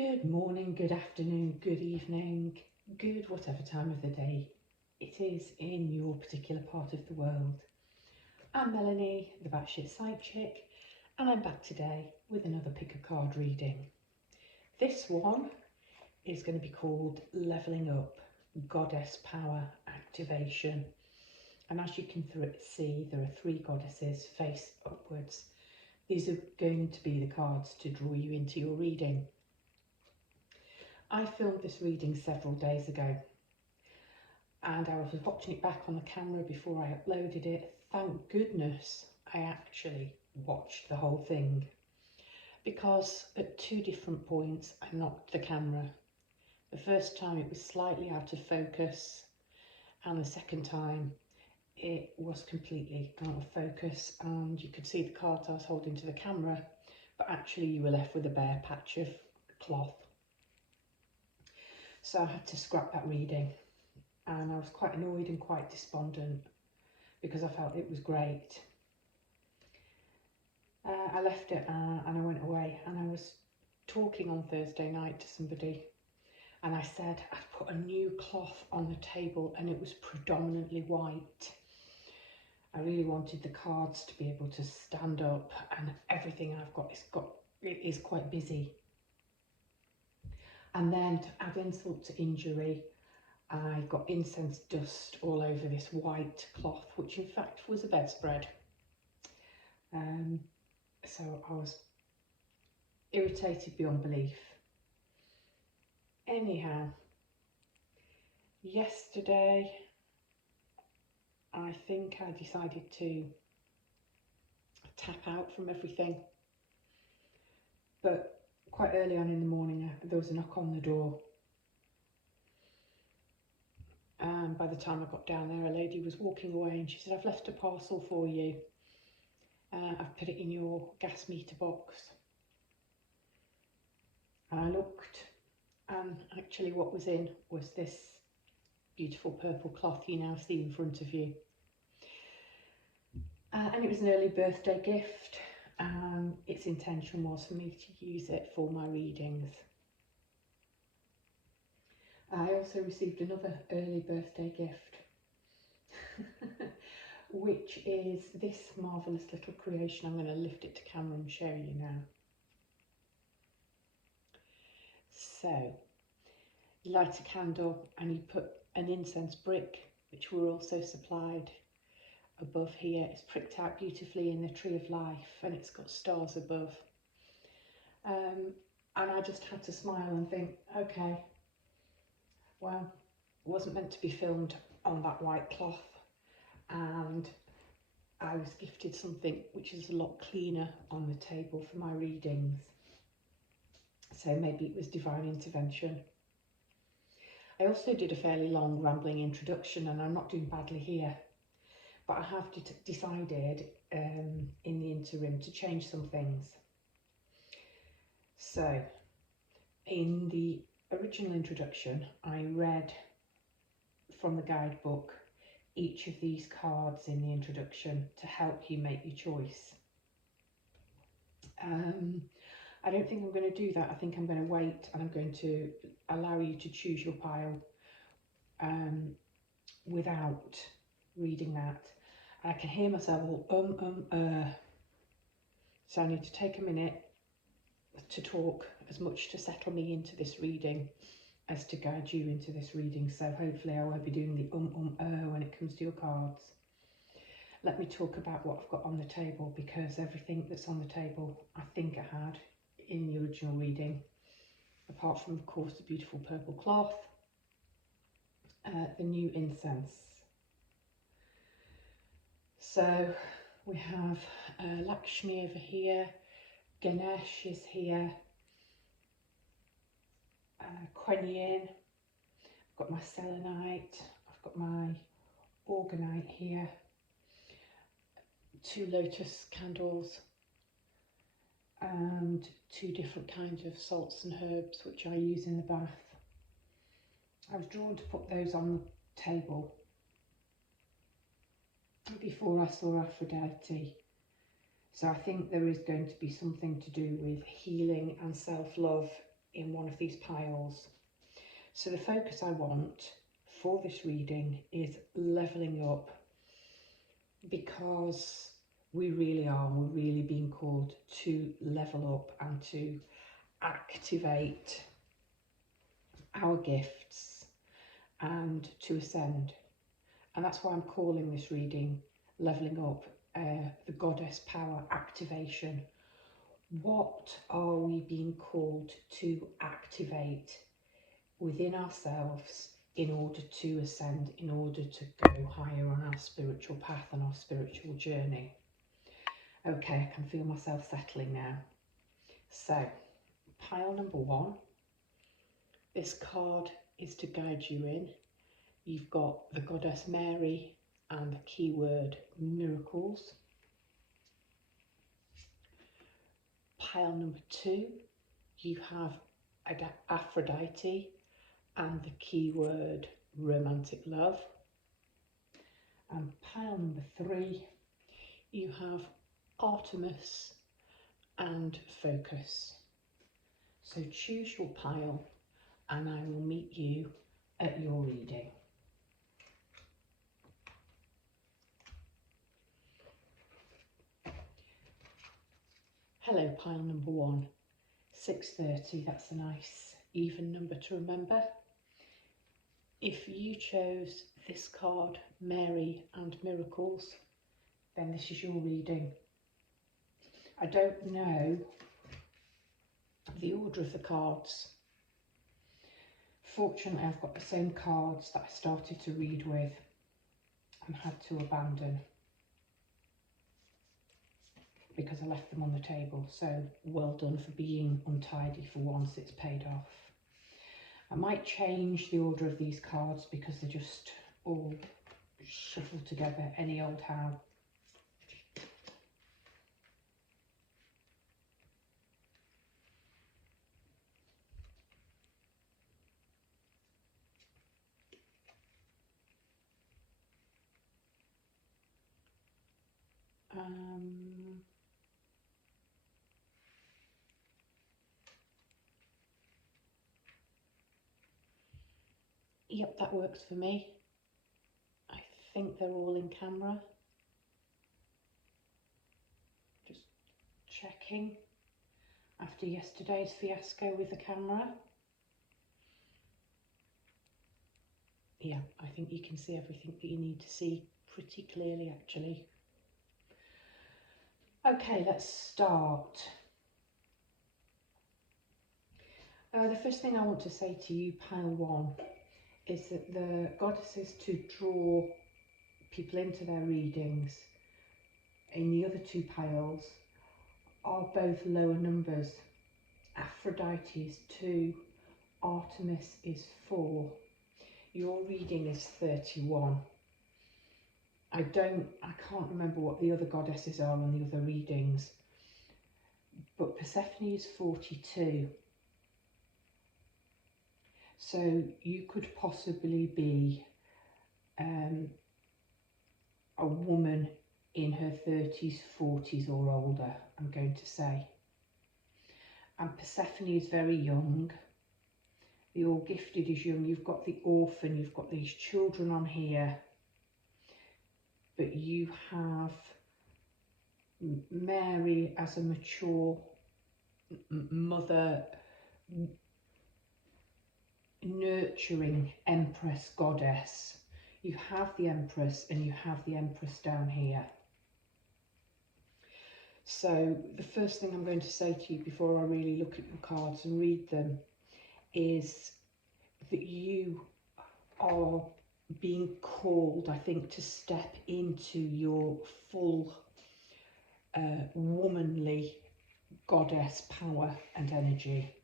Good morning, good afternoon, good evening, good whatever time of the day it is in your particular part of the world. I'm Melanie, the Batshit Psychik, and I'm back today with another pick a card reading. This one is going to be called Leveling Up, Goddess Power Activation. And as you can see, there are three goddesses face upwards. These are going to be the cards to draw you into your reading. I filmed this reading several days ago and I was watching it back on the camera before I uploaded it. Thank goodness I actually watched the whole thing, because at two different points I knocked the camera. The first time it was slightly out of focus, and the second time it was completely out of focus, and you could see the cards I was holding to the camera, but actually you were left with a bare patch of cloth. So I had to scrap that reading, and I was quite annoyed and quite despondent because I felt it was great. I left it and I went away, and I was talking on Thursday night to somebody, and I said I'd put a new cloth on the table and it was predominantly white. I really wanted the cards to be able to stand up, and everything I've got is quite busy. And then to add insult to injury, I got incense dust all over this white cloth, which in fact was a bedspread. So I was irritated beyond belief. Anyhow, yesterday I think I decided to tap out from everything, but quite early on in the morning there was a knock on the door, and by the time I got down there a lady was walking away and she said, "I've left a parcel for you. I've put it in your gas meter box." And I looked, and actually what was in was this beautiful purple cloth you now see in front of you. And it was an early birthday gift, and its intention was for me to use it for my readings. I also received another early birthday gift, which is this marvellous little creation. I'm going to lift it to camera and show you now. So, you light a candle and you put an incense brick, which were also supplied above here. It's pricked out beautifully in the tree of life, and it's got stars above. And I just had to smile and think, okay, well, it wasn't meant to be filmed on that white cloth, and I was gifted something which is a lot cleaner on the table for my readings. So maybe it was divine intervention. I also did a fairly long rambling introduction, and I'm not doing badly here, but I have decided in the interim to change some things. So in the original introduction I read from the guidebook each of these cards in the introduction to help you make your choice. I don't think I'm going to do that. I think I'm going to wait, and I'm going to allow you to choose your pile without reading that. I can hear myself all so I need to take a minute to talk, as much to settle me into this reading as to guide you into this reading. So hopefully I won't be doing the when it comes to your cards. Let me talk about what I've got on the table, because everything that's on the table I think I had in the original reading, apart from of course the beautiful purple cloth, the new incense. So we have Lakshmi over here, Ganesh is here, Kuan Yin, I've got my selenite, I've got my organite here, two lotus candles, and two different kinds of salts and herbs which I use in the bath. I was drawn to put those on the table before I saw Aphrodite. So I think there is going to be something to do with healing and self-love in one of these piles. So the focus I want for this reading is levelling up, because we're really being called to level up and to activate our gifts and to ascend. And that's why I'm calling this reading Levelling Up, the Goddess Power Activation. What are we being called to activate within ourselves in order to ascend, in order to go higher on our spiritual path and our spiritual journey? Okay, I can feel myself settling now. So, pile number 1, this card is to guide you in. You've got the Goddess Mary and the keyword miracles. Pile number 2, you have Aphrodite and the keyword romantic love. And pile number 3, you have Artemis and focus. So choose your pile and I will meet you at your reading. Hello, pile number 1, 630, that's a nice even number to remember. If you chose this card, Mary and Miracles, then this is your reading. I don't know the order of the cards. Fortunately, I've got the same cards that I started to read with and had to abandon because I left them on the table. So well done for being untidy for once, it's paid off. I might change the order of these cards because they're just all shuffled together any old how. Yep, that works for me. I think they're all in camera. Just checking after yesterday's fiasco with the camera. Yeah, I think you can see everything that you need to see pretty clearly actually. Okay, let's start. The first thing I want to say to you, pile 1, is that the goddesses to draw people into their readings in the other 2 piles are both lower numbers. Aphrodite is 2, Artemis is 4. Your reading is 31. I can't remember what the other goddesses are on the other readings, but Persephone is 42. So you could possibly be a woman in her 30s, 40s or older, I'm going to say. And Persephone is very young. The all gifted is young. You've got the orphan, you've got these children on here. But you have Mary as a mature mother, nurturing empress goddess. You have the empress and you have the empress down here. So the first thing I'm going to say to you before I really look at your cards and read them is that you are being called, I think, to step into your full womanly goddess power and energy.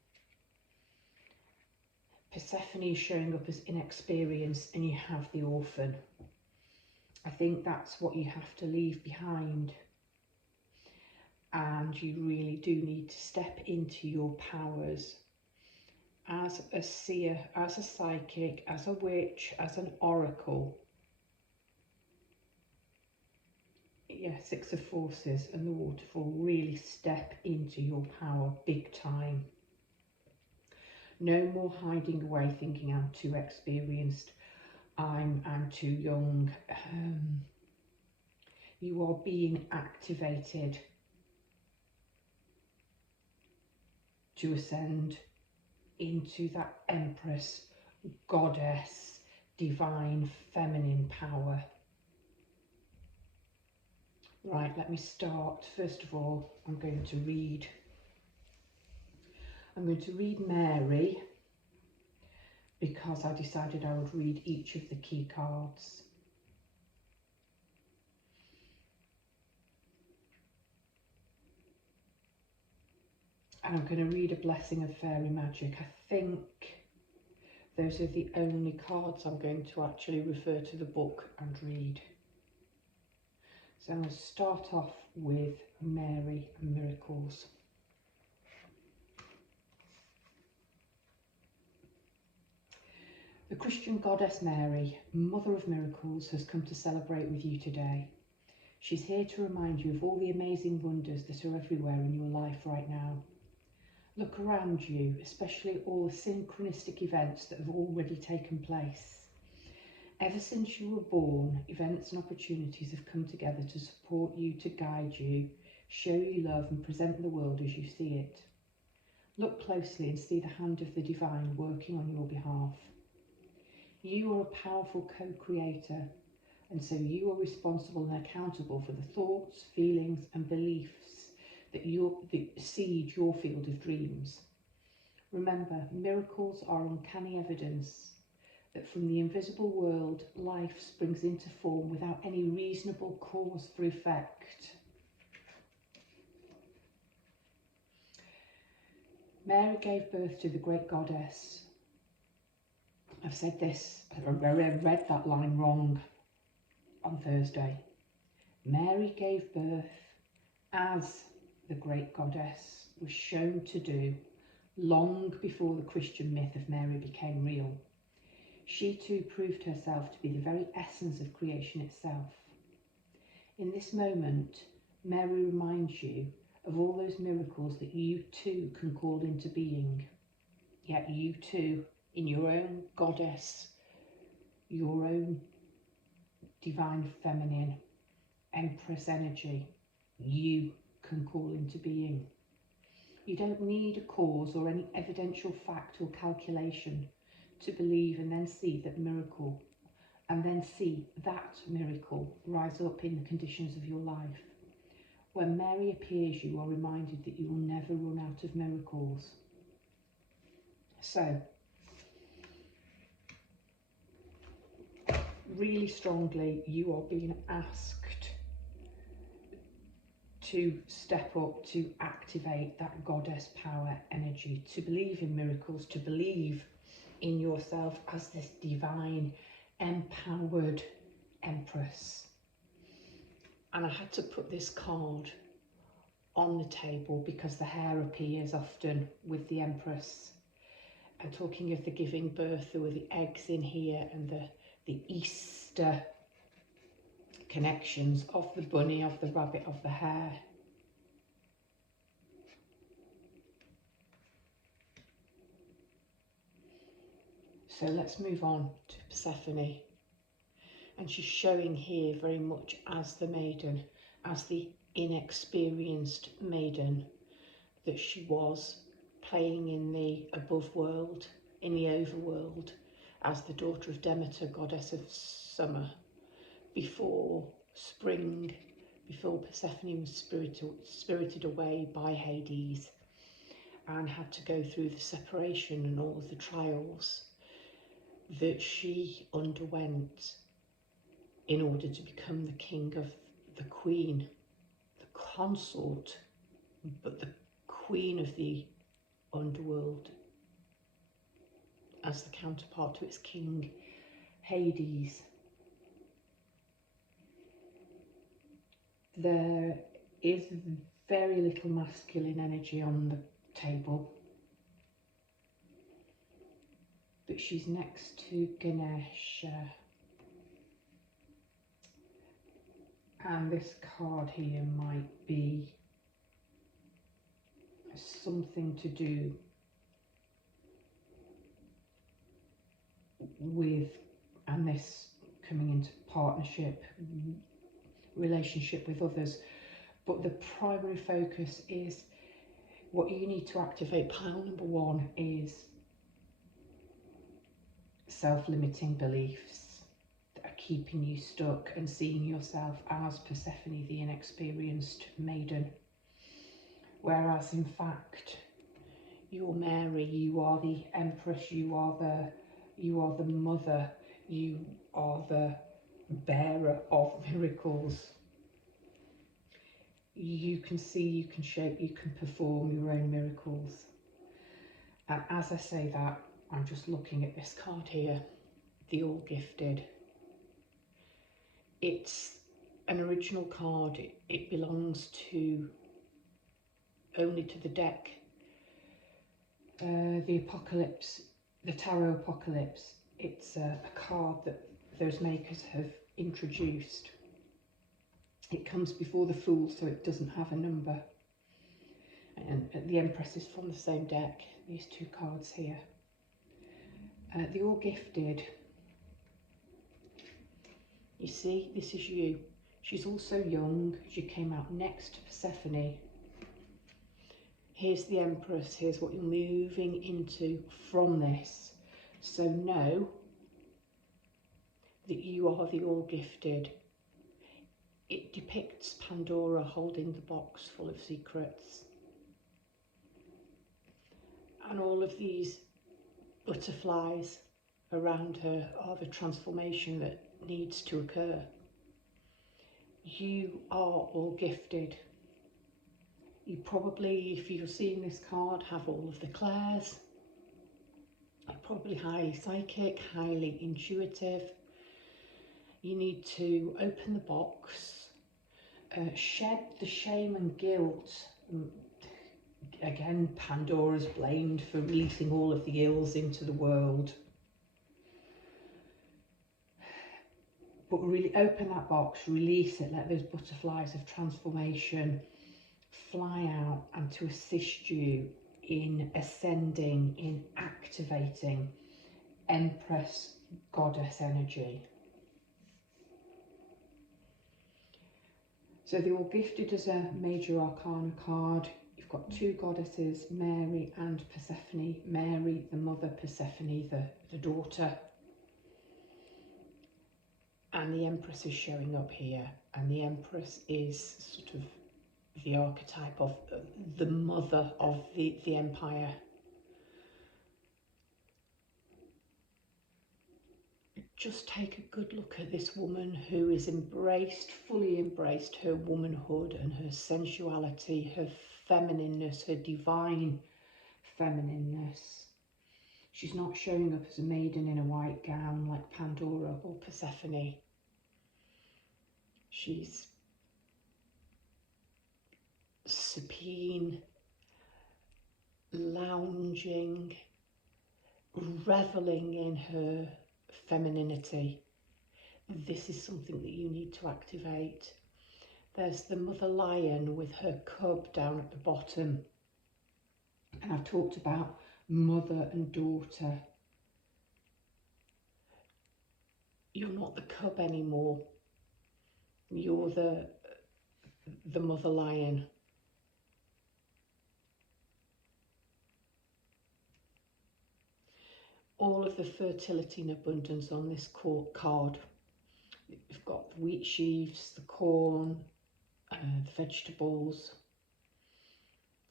Persephone is showing up as inexperienced and you have the orphan. I think that's what you have to leave behind. And you really do need to step into your powers as a seer, as a psychic, as a witch, as an oracle. Yeah, 6 of Forces and the waterfall. Really step into your power big time. No more hiding away thinking I'm too experienced, I'm too young. You are being activated to ascend into that Empress, Goddess, divine feminine power. Right, let me start. First of all, I'm going to read Mary, because I decided I would read each of the key cards. And I'm going to read a blessing of fairy magic. I think those are the only cards I'm going to actually refer to the book and read. So I'm going to start off with Mary and Miracles. The Christian goddess Mary, Mother of Miracles, has come to celebrate with you today. She's here to remind you of all the amazing wonders that are everywhere in your life right now. Look around you, especially all the synchronistic events that have already taken place. Ever since you were born, events and opportunities have come together to support you, to guide you, show you love and present the world as you see it. Look closely and see the hand of the divine working on your behalf. You are a powerful co-creator, and so you are responsible and accountable for the thoughts, feelings and beliefs that seed your field of dreams. Remember, miracles are uncanny evidence that from the invisible world, life springs into form without any reasonable cause for effect. Mary gave birth to the great goddess. I've said this, I read that line wrong on Thursday. Mary gave birth as the great goddess was shown to do long before the Christian myth of Mary became real. She too proved herself to be the very essence of creation itself. In this moment, Mary reminds you of all those miracles that you too can call into being. Yet you too, in your own goddess, your own divine feminine, empress energy, you can call into being. You don't need a cause or any evidential fact or calculation to believe and then see that miracle rise up in the conditions of your life. When Mary appears, you are reminded that you will never run out of miracles. So, really strongly, you are being asked to step up, to activate that goddess power energy, to believe in miracles, to believe in yourself as this divine, empowered empress. And I had to put this card on the table because the hair appears often with the empress. And talking of the giving birth, there were the eggs in here and the Easter connections of the bunny, of the rabbit, of the hare. So let's move on to Persephone. And she's showing here very much as the maiden, as the inexperienced maiden that she was, playing in the above world, in the overworld, as the daughter of Demeter, goddess of summer, before spring, before Persephone was spirited away by Hades and had to go through the separation and all of the trials that she underwent in order to become the king of the queen, the consort, but the queen of the underworld, as the counterpart to its king, Hades. There is very little masculine energy on the table, but she's next to Ganesha. And this card here might be something to do with, and this coming into partnership, relationship with others. But the primary focus is what you need to activate. Pile number one is self-limiting beliefs that are keeping you stuck and seeing yourself as Persephone, the inexperienced maiden. Whereas in fact, you're Mary, you are the Empress, you are the mother, you are the bearer of miracles. You can see, you can shape, you can perform your own miracles. And as I say that, I'm just looking at this card here, the All Gifted. It's an original card. It belongs to only to the deck. The Apocalypse, the Tarot Apocalypse. It's a card that those makers have introduced. It comes before the Fool, so it doesn't have a number. And the Empress is from the same deck, these two cards here. The All Gifted, you see, this is you. She's also young. She came out next to Persephone. Here's the Empress. Here's what you're moving into from this. So know that you are the All Gifted. It depicts Pandora holding the box full of secrets. And all of these butterflies around her are the transformation that needs to occur. You are all gifted. You probably, if you're seeing this card, have all of the Clairs. You're probably highly psychic, highly intuitive. You need to open the box, shed the shame and guilt. Again, Pandora's blamed for releasing all of the ills into the world. But really open that box, release it, let those butterflies of transformation fly out, and to assist you in ascending, in activating Empress Goddess energy. So the All Gifted is a major arcana card. You've got two goddesses, Mary and Persephone. Mary, the mother, Persephone, the daughter. And the Empress is showing up here. And the Empress is sort of the archetype of the mother of the empire. Just take a good look at this woman who is fully embraced her womanhood and her sensuality, her feminineness, her divine feminineness. She's not showing up as a maiden in a white gown like Pandora or Persephone. She's supine, lounging, reveling in her femininity. This is something that you need to activate. There's the mother lion with her cub down at the bottom. And I've talked about mother and daughter. You're not the cub anymore. You're the mother lion. All of the fertility and abundance on this card. You've got the wheat sheaves, the corn, the vegetables,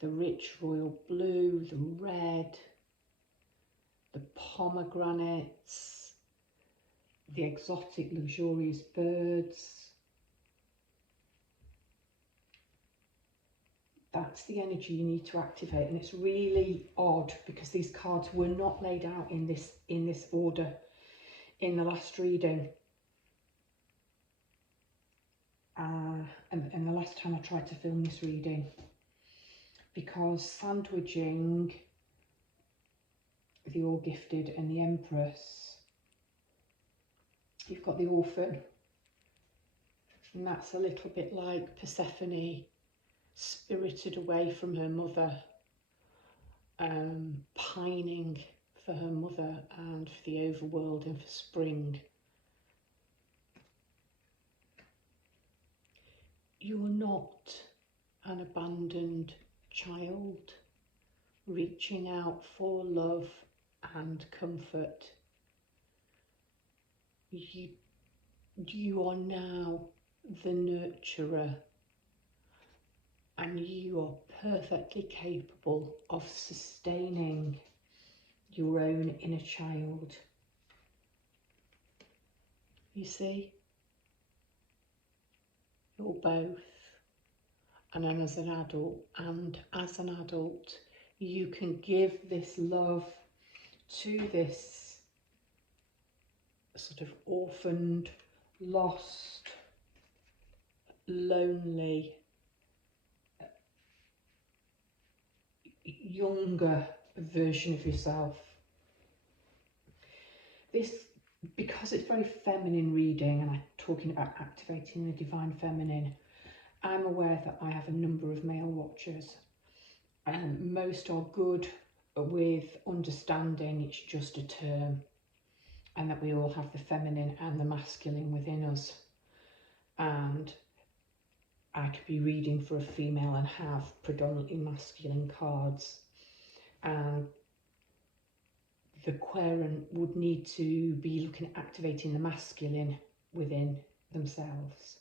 the rich royal blue, the red, the pomegranates, the exotic luxurious birds. That's the energy you need to activate, and it's really odd because these cards were not laid out in this order in the last reading. And the last time I tried to film this reading, because sandwiching the All Gifted and the Empress, you've got the orphan, and that's a little bit like Persephone, spirited away from her mother, pining for her mother and for the overworld and for spring. You're not an abandoned child reaching out for love and comfort. You are now the nurturer, and you are perfectly capable of sustaining your own inner child. You see? You're both. And then as an adult, you can give this love to this sort of orphaned, lost, lonely, younger version of yourself. This, because it's very feminine reading, and I'm talking about activating the divine feminine, I'm aware that I have a number of male watchers, and most are good with understanding it's just a term, and that we all have the feminine and the masculine within us. And I could be reading for a female and have predominantly masculine cards, and the querent would need to be looking at activating the masculine within themselves.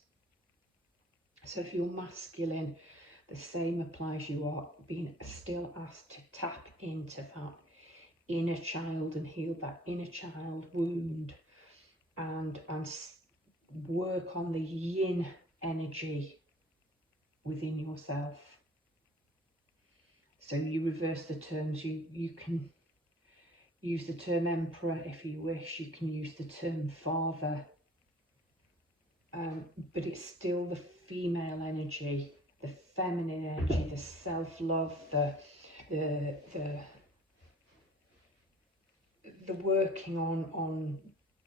So if you're masculine, the same applies. You are being still asked to tap into that inner child and heal that inner child wound, and work on the yin energy within yourself. So you reverse the terms. You can use the term emperor if you wish. You can use the term father, but it's still the female energy, the feminine energy, the self-love, the working on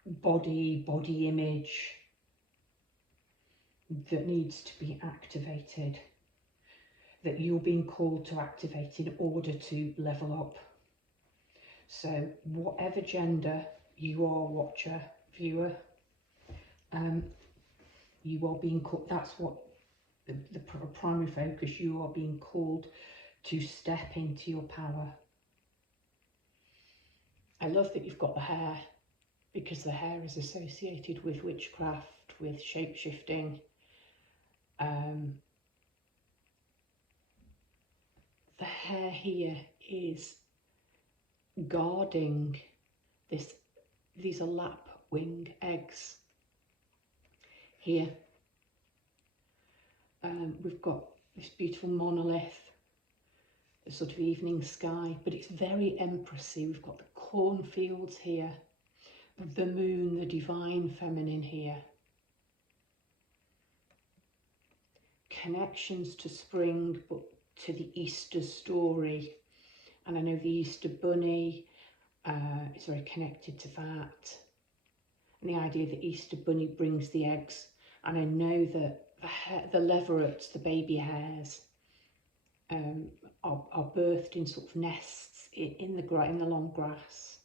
body image that needs to be activated, that you're being called to activate in order to level up. So whatever gender you are, watcher, viewer, you are being called, that's what the primary focus, you are being called to step into your power. I love that you've got the hair, because the hair is associated with witchcraft, with shape-shifting. The hair here is guarding this. These are lapwing eggs. Here we've got this beautiful monolith, the sort of evening sky, but it's very empressy. We've got the cornfields here, the moon, the divine feminine here. Connections to spring, but to the Easter story. And I know the Easter bunny is very connected to that. And the idea that Easter bunny brings the eggs. And I know that the leverets, the baby hares, are birthed in sort of nests in the long grass.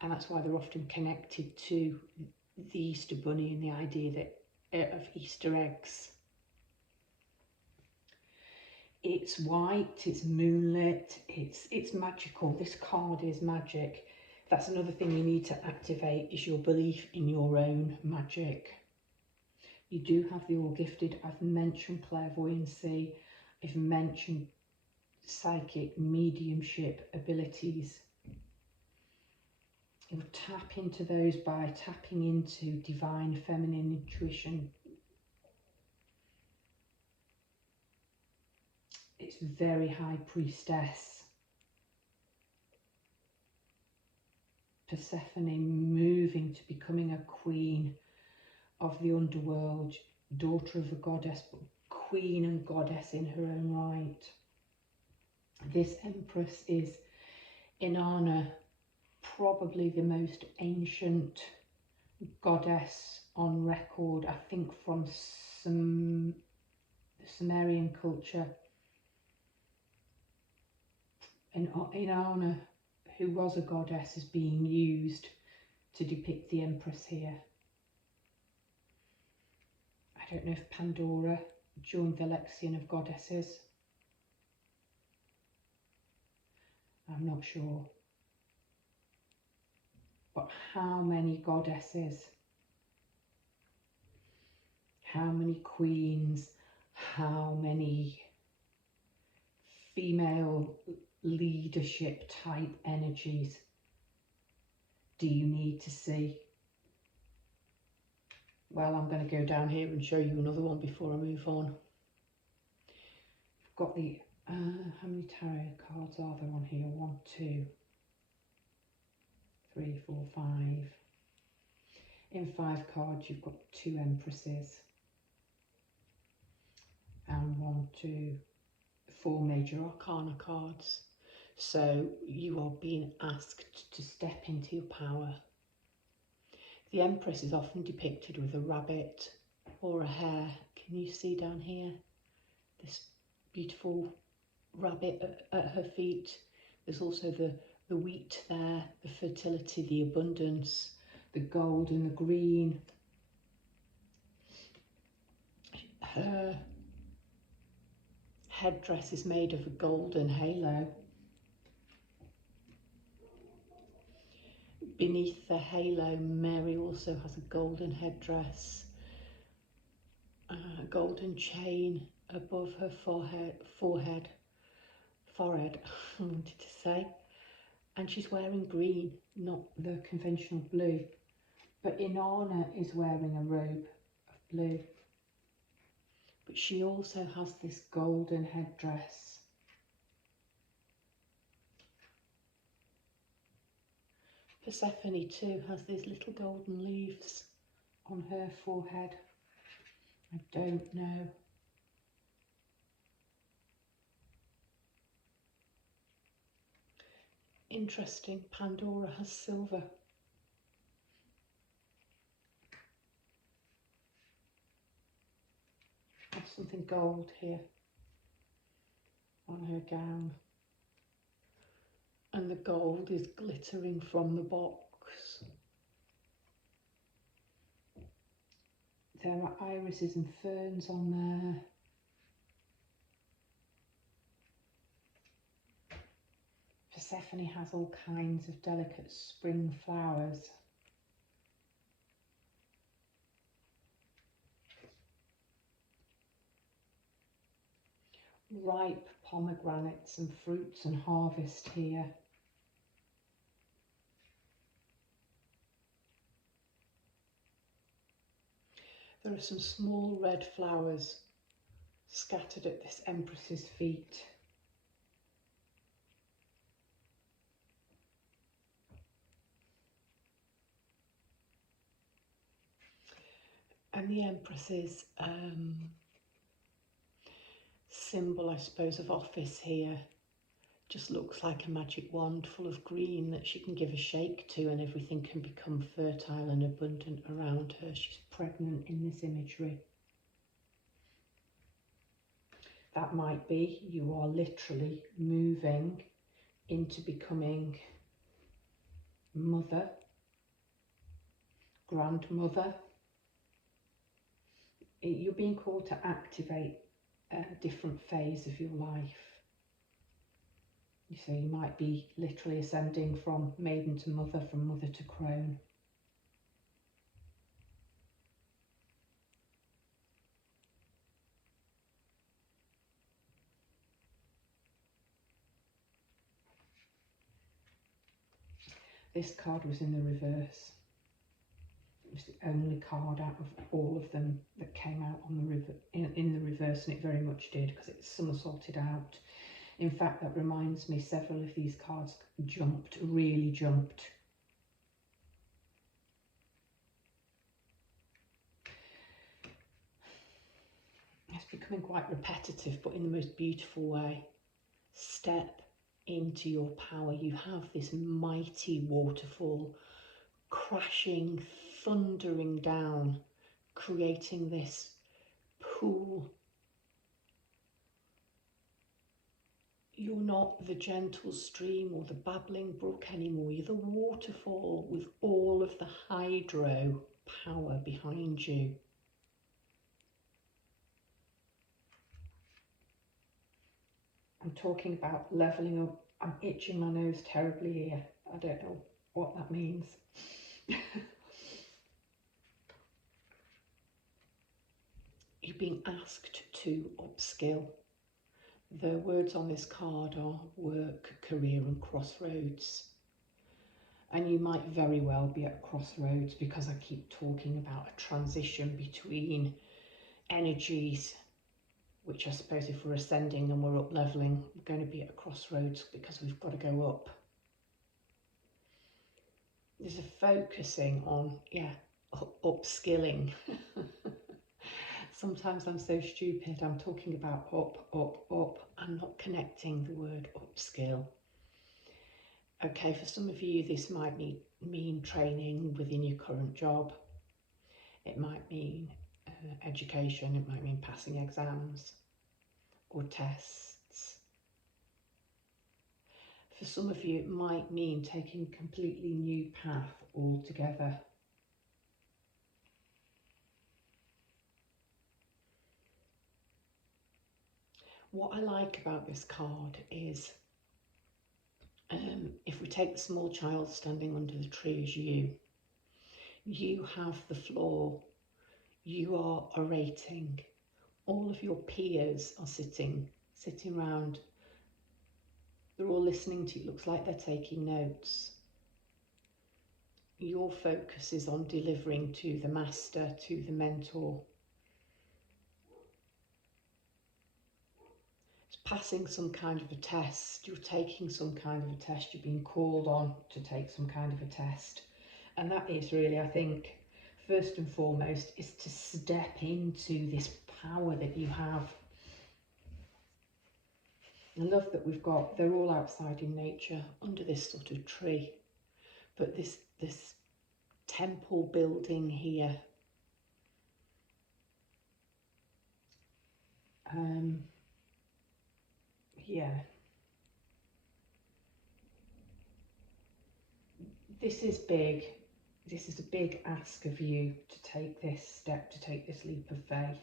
And that's why they're often connected to the Easter bunny and the idea that of Easter eggs. It's white, it's moonlit, it's magical. This card is magic. That's another thing you need to activate, is your belief in your own magic. You do have the all gifted. I've mentioned clairvoyancy. I've mentioned psychic mediumship abilities. You'll tap into those by tapping into divine feminine intuition. It's very high priestess. Persephone moving to becoming a queen of the underworld, daughter of a goddess, but queen and goddess in her own right. This empress is Inanna, probably the most ancient goddess on record, I think from the Sumerian culture. Inanna, who was a goddess, is being used to depict the Empress here. I don't know if Pandora joined the lexion of goddesses. I'm not sure. But how many goddesses, how many queens, how many female leadership type energies do you need to see? Well, I'm going to go down here and show you another one before I move on. I've got the, how many tarot cards are there on here? 1, 2, 3, 4, 5. In 5 cards, you've got 2 empresses. And 1, 2, 4 major arcana cards. So you are being asked to step into your power. The Empress is often depicted with a rabbit or a hare. Can you see down here? This beautiful rabbit at her feet. There's also the wheat there, the fertility, the abundance, the gold and the green. Her headdress is made of a golden halo. Beneath the halo, Mary also has a golden headdress, a golden chain above her forehead, I wanted to say, and she's wearing green, not the conventional blue, but Inanna is wearing a robe of blue, but she also has this golden headdress. Persephone too has these little golden leaves on her forehead. I don't know. Interesting, Pandora has silver. Have something gold here on her gown. And the gold is glittering from the box. There are irises and ferns on there. Persephone has all kinds of delicate spring flowers. Ripe pomegranates and fruits and harvest here. There are some small red flowers scattered at this Empress's feet. And the Empress's symbol, I suppose, of office here just looks like a magic wand full of green that she can give a shake to and everything can become fertile and abundant around her. She's pregnant in this imagery. That might be you are literally moving into becoming mother, grandmother. You're being called to activate a different phase of your life. So you might be literally ascending from maiden to mother, from mother to crone. This card was in the reverse. It was the only card out of all of them that came out on the in the reverse, and it very much did because it's somersaulted out. In fact, that reminds me, several of these cards jumped, really jumped. It's becoming quite repetitive, but in the most beautiful way. Step into your power. You have this mighty waterfall crashing, thundering down, creating this pool. You're not the gentle stream or the babbling brook anymore. You're the waterfall with all of the hydro power behind you. I'm talking about levelling up. I'm itching my nose terribly here. I don't know what that means. You're being asked to upskill. The words on this card are work, career and crossroads. And you might very well be at crossroads because I keep talking about a transition between energies, which I suppose if we're ascending and we're up levelling, we're going to be at a crossroads because we've got to go up. There's a focusing on, upskilling. Sometimes I'm so stupid, I'm talking about up. I'm not connecting the word upskill. Okay, for some of you, this might mean training within your current job. It might mean education. It might mean passing exams or tests. For some of you, it might mean taking a completely new path altogether. What I like about this card is if we take the small child standing under the tree as you have the floor, you are orating, all of your peers are sitting around, they're all listening to you, it looks like they're taking notes. Your focus is on delivering to the master, to the mentor. Passing some kind of a test, you're taking some kind of a test, you're being called on to take some kind of a test. And that is really, I think, first and foremost, is to step into this power that you have. I love that we've got, they're all outside in nature, under this sort of tree. But this temple building here, this is big. This is a big ask of you to take this step, to take this leap of faith.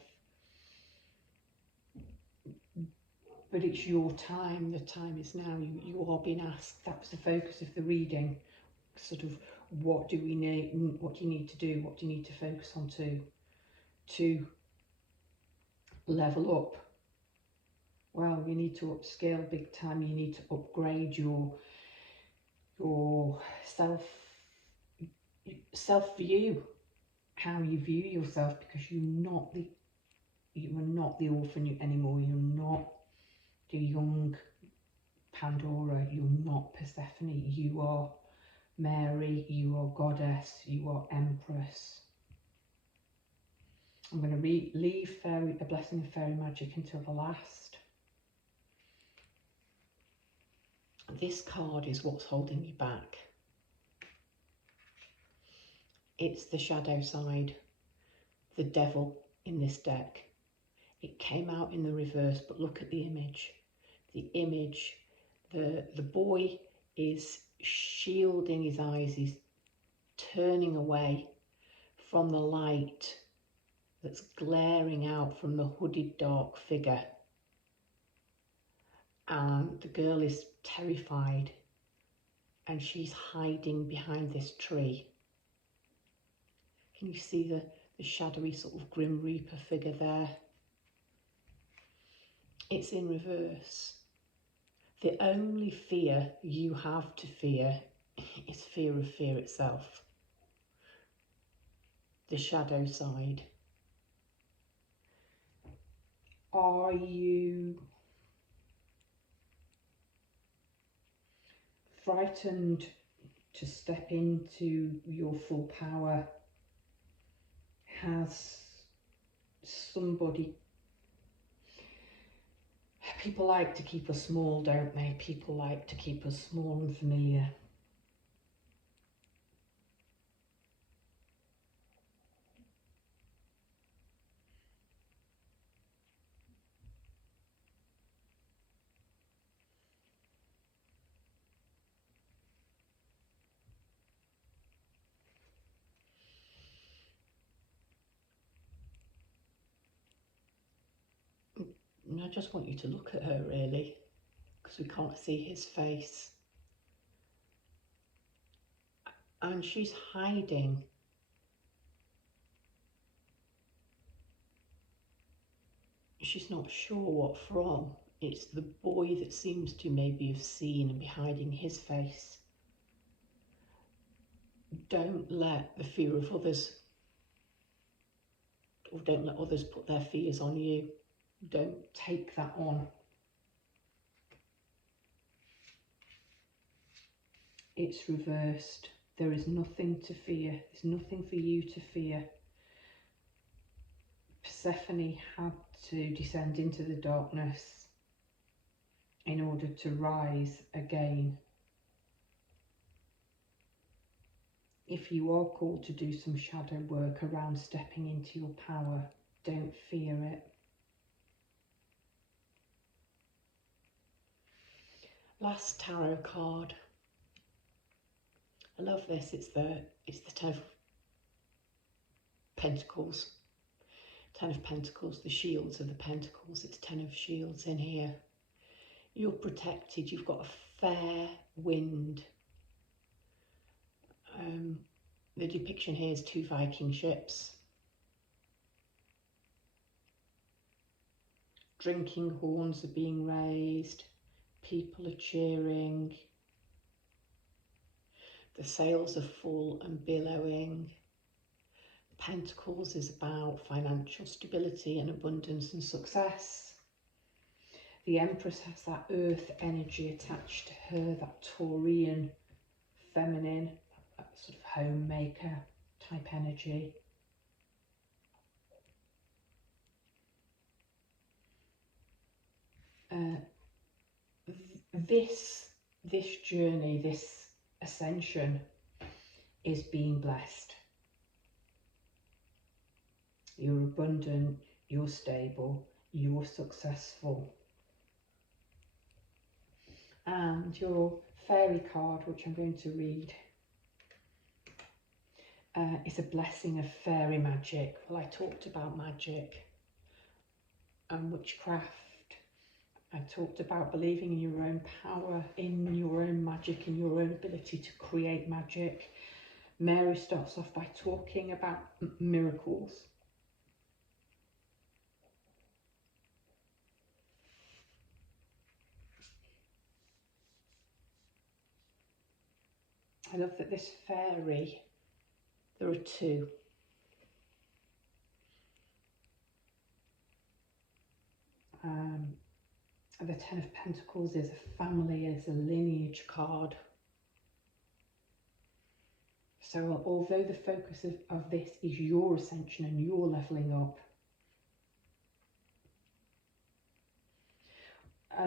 But it's your time. The time is now. You are being asked. That was the focus of the reading. Sort of, what do we need? What do you need to do? What do you need to focus on to level up? Well, you need to upskill big time. You need to upgrade your self view, how you view yourself, because you are not the orphan anymore. You're not the young Pandora. You're not Persephone. You are Mary. You are Goddess. You are Empress. I'm going to leave the blessing of fairy magic until the last. This card is what's holding you back. It's the shadow side, the devil in this deck. It came out in the reverse, but look at the image. The image, the boy is shielding his eyes, he's turning away from the light that's glaring out from the hooded dark figure. And the girl is terrified and she's hiding behind this tree. Can you see the shadowy sort of Grim Reaper figure there? It's in reverse. The only fear you have to fear is fear of fear itself. The shadow side. Are you frightened to step into your full power? Has somebody... People like to keep us small, don't they? People like to keep us small and familiar. And I just want you to look at her really, because we can't see his face. And she's hiding. She's not sure what from. It's the boy that seems to maybe have seen and be hiding his face. Don't let the fear of others, or don't let others put their fears on you. Don't take that on. It's reversed. There is nothing to fear. There's nothing for you to fear. Persephone had to descend into the darkness in order to rise again. If you are called to do some shadow work around stepping into your power, don't fear it. Last tarot card. I love this. It's the Ten of Pentacles. Ten of Pentacles, the shields of the Pentacles. It's Ten of Shields in here. You're protected. You've got a fair wind. The depiction here is 2 Viking ships. Drinking horns are being raised. People are cheering. The sails are full and billowing. Pentacles is about financial stability and abundance and success. The Empress has that earth energy attached to her, that Taurian feminine, that sort of homemaker type energy. This journey, this ascension is being blessed. You're abundant, you're stable, you're successful. And your fairy card, which I'm going to read, is a blessing of fairy magic. Well, I talked about magic and witchcraft. I talked about believing in your own power, in your own magic, in your own ability to create magic. Mary starts off by talking about miracles. I love that this fairy, there are 2. The Ten of Pentacles is a family, is a lineage card. So although the focus of this is your ascension and your levelling up,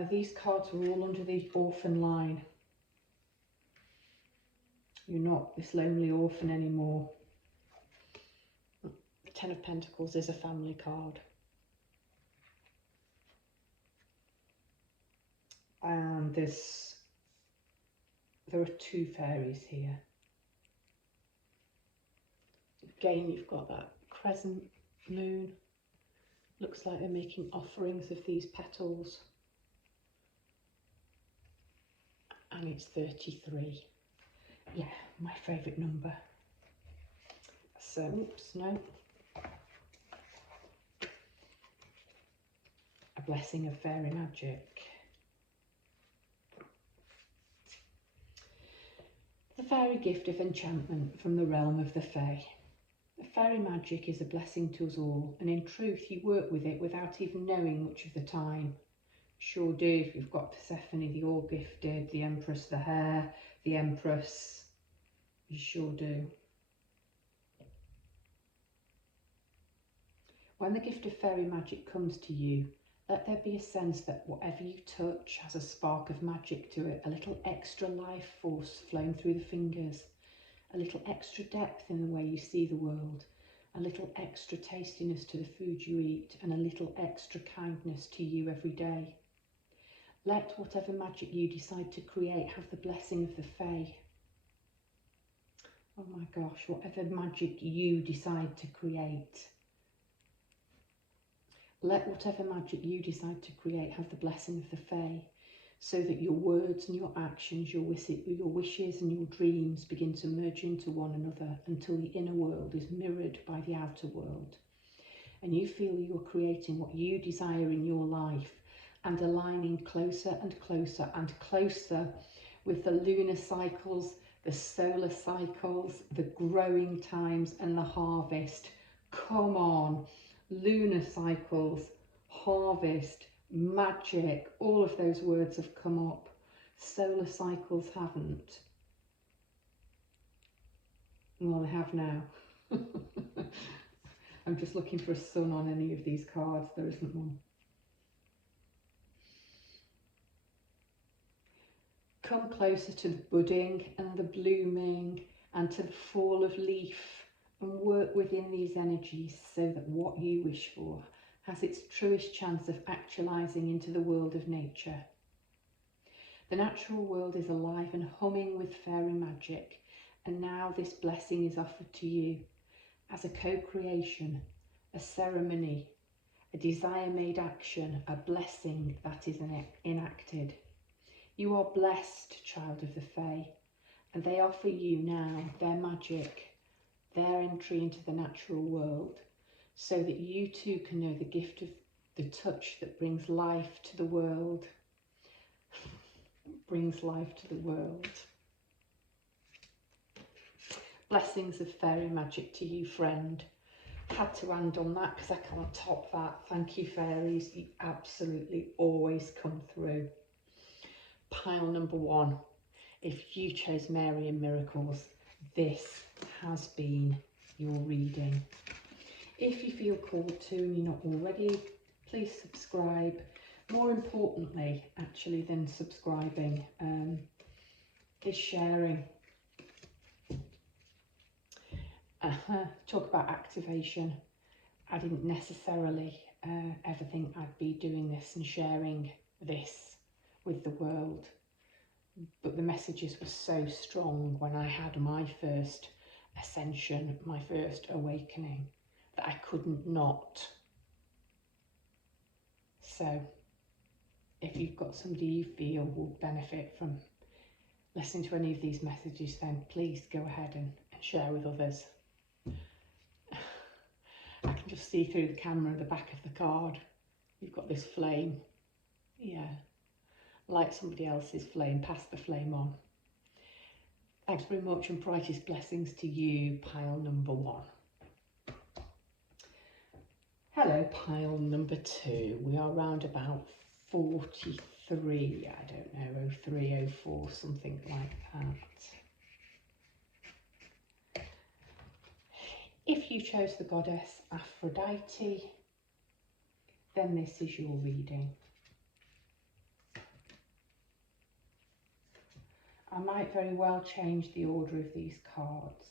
these cards are all under the orphan line. You're not this lonely orphan anymore. The Ten of Pentacles is a family card. And there are 2 fairies here. Again, you've got that crescent moon. Looks like they're making offerings of these petals. And it's 33. Yeah, my favourite number. So, oops, no. A blessing of fairy magic. The fairy gift of enchantment from the realm of the fae. The fairy magic is a blessing to us all, and in truth you work with it without even knowing much of the time. Sure do. You've got Persephone, the all-gifted, the Empress, the hare, the Empress. You sure do. When the gift of fairy magic comes to you, let there be a sense that whatever you touch has a spark of magic to it, a little extra life force flowing through the fingers, a little extra depth in the way you see the world, a little extra tastiness to the food you eat, and a little extra kindness to you every day. Let whatever magic you decide to create have the blessing of the fae. Oh my gosh, whatever magic you decide to create, Let whatever magic you decide to create have the blessing of the Fae, so that your words and your actions, your wishes and your dreams begin to merge into one another until the inner world is mirrored by the outer world. And you feel you are creating what you desire in your life and aligning closer and closer and closer with the lunar cycles, the solar cycles, the growing times and the harvest. Come on, lunar cycles, harvest, magic, all of those words have come up. Solar cycles haven't. Well, they have now. I'm just looking for a sun on any of these cards. There isn't one. Come closer to the budding and the blooming and to the fall of leaf, and work within these energies so that what you wish for has its truest chance of actualizing into the world of nature. The natural world is alive and humming with fairy magic, and now this blessing is offered to you as a co-creation, a ceremony, a desire-made action, a blessing that is enacted. You are blessed, child of the Fae, and they offer you now their magic, their entry into the natural world, so that you too can know the gift of the touch that brings life to the world. Brings life to the world. Blessings of fairy magic to you, friend. Had to end on that because I can't top that. Thank you, fairies. You absolutely always come through. Pile number 1. If you chose Mary and Miracles, this has been your reading. If you feel called to and you're not already, please subscribe. More importantly, actually, than subscribing, is sharing. Talk about activation. I didn't necessarily ever think I'd be doing this and sharing this with the world, but the messages were so strong when I had my first ascension, my first awakening, that I couldn't not. So if you've got somebody you feel will benefit from listening to any of these messages, then please go ahead and share with others. I can just see through the camera the back of the card. You've got this flame. Yeah. Light somebody else's flame, pass the flame on. Thanks very much, and brightest blessings to you, pile number 1. Hello, pile number 2. We are round about 43, I don't know, 03, 04, something like that. If you chose the goddess Aphrodite, then this is your reading. I might very well change the order of these cards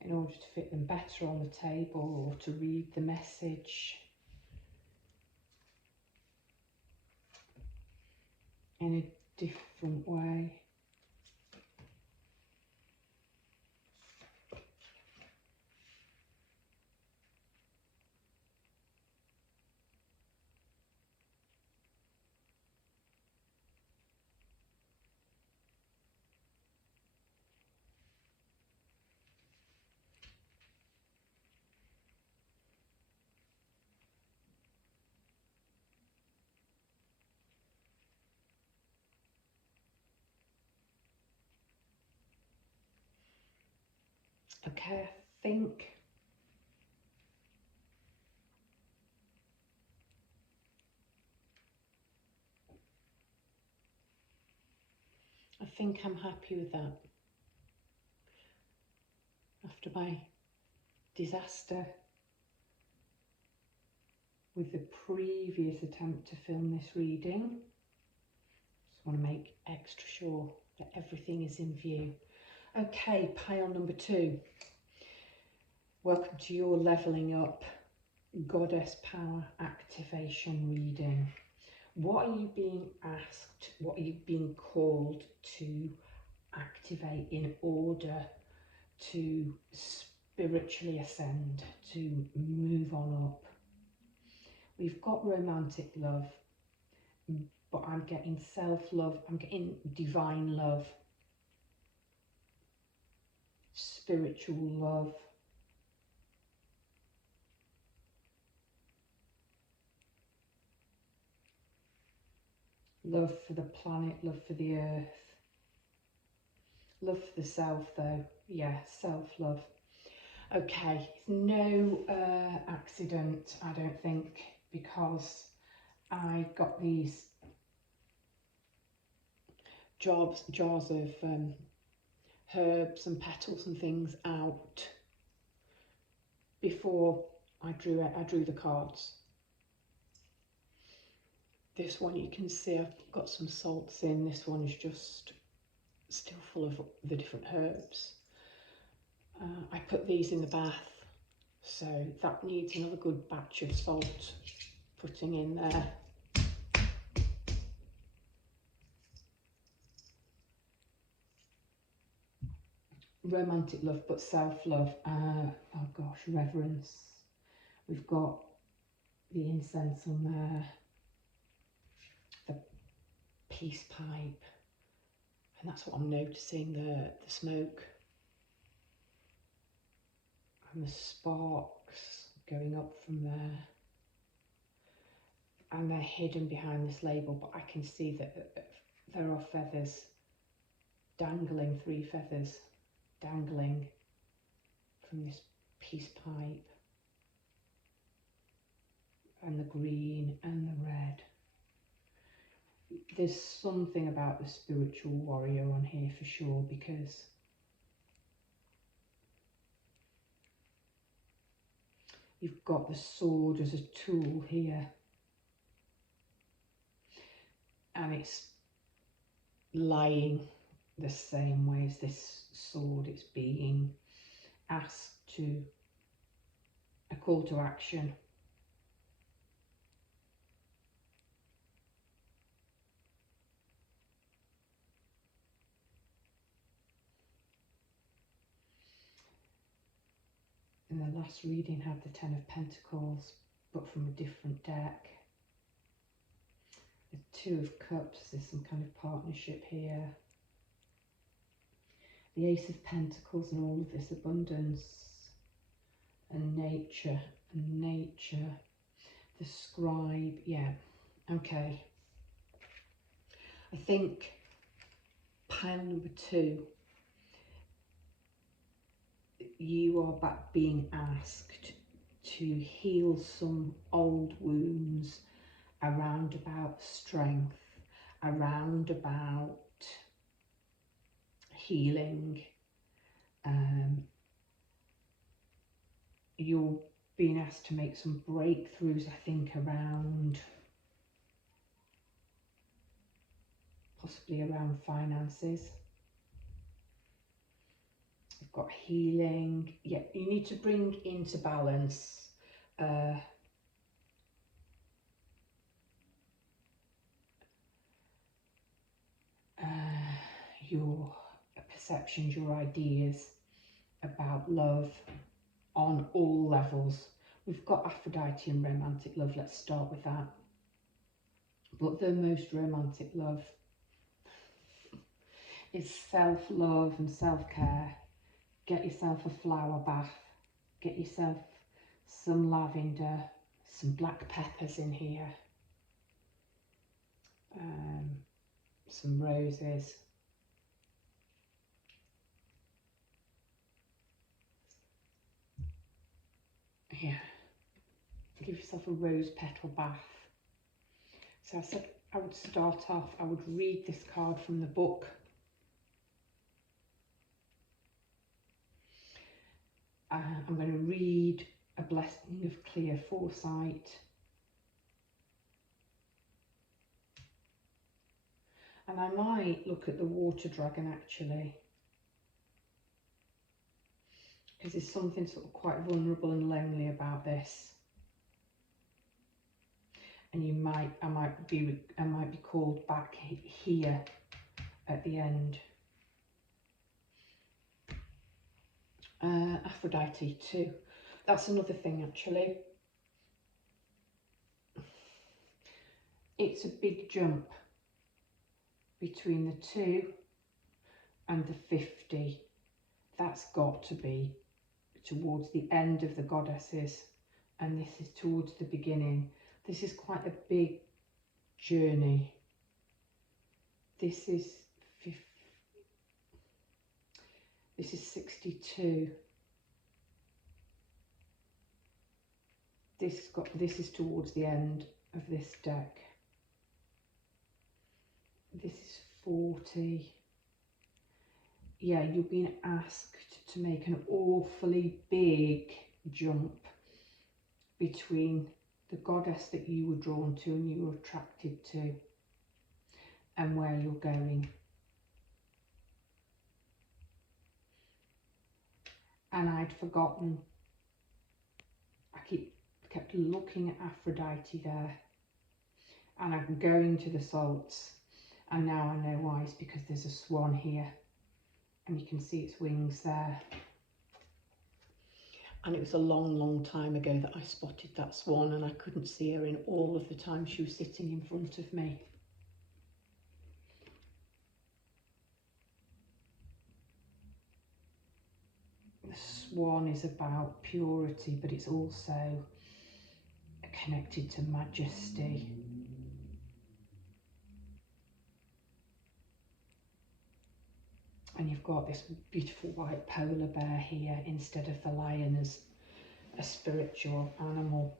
in order to fit them better on the table or to read the message in a different way. Okay, I think I'm happy with that. After my disaster with the previous attempt to film this reading, just want to make extra sure that everything is in view. Okay, pile number 2. Welcome to your levelling up goddess power activation reading. What are you being asked? What are you being called to activate in order to spiritually ascend, to move on up. We've got romantic love, but I'm getting self-love, I'm getting divine love, spiritual love, love for the planet, love for the earth, love for the self though, yeah, self-love. Okay, it's no accident, I don't think, because I got these jars of herbs and petals and things out before I drew the cards. This one you can see I've got some salts in, this one is just still full of the different herbs. I put these in the bath, so that needs another good batch of salt putting in there. Romantic love, but self-love, oh gosh, reverence. We've got the incense on there, the peace pipe, and that's what I'm noticing, the smoke and the sparks going up from there. And they're hidden behind this label, but I can see that there are feathers dangling, 3 feathers dangling from this peace pipe, and the green and the red. There's something about the spiritual warrior on here for sure, because you've got the sword as a tool here, and it's lying the same way as this sword. It's being asked to, a call to action. And the last reading had the 10 of Pentacles, but from a different deck. The 2 of Cups, there's some kind of partnership here. The Ace of Pentacles and all of this abundance and nature and nature. The Scribe, yeah, okay. I think pile number 2, you are being asked to heal some old wounds around about strength, around about healing. You're being asked to make some breakthroughs, I think, around, possibly around finances. You've got healing. Yeah, you need to bring into balance your perceptions, your ideas about love on all levels. We've got Aphrodite and romantic love, let's start with that. But the most romantic love is self-love and self-care. Get yourself a flower bath, get yourself some lavender, some black peppers in here, some roses. Yeah, give yourself a rose petal bath. So I said I would start off, I would read this card from the book. I'm going to read a blessing of clear foresight. And I might look at the water dragon actually, because there's something sort of quite vulnerable and lonely about this. And I might be called back here at the end. Aphrodite too. That's another thing actually. It's a big jump between the 2 and the 50. That's got to be towards the end of the goddesses, and this is towards the beginning. This is quite a big journey. This is 62. This is towards the end of this deck. This is 40. Yeah, you're being asked to make an awfully big jump between the goddess that you were drawn to and you were attracted to and where you're going. And I'd forgotten. I kept looking at Aphrodite there, and I'm going to the salts, and now I know why. It's because there's a swan here, and you can see its wings there. And it was a long time ago that I spotted that swan, and I couldn't see her in all of the time she was sitting in front of me. The swan is about purity, but it's also connected to majesty. And you've got this beautiful white polar bear here instead of the lion as a spiritual animal,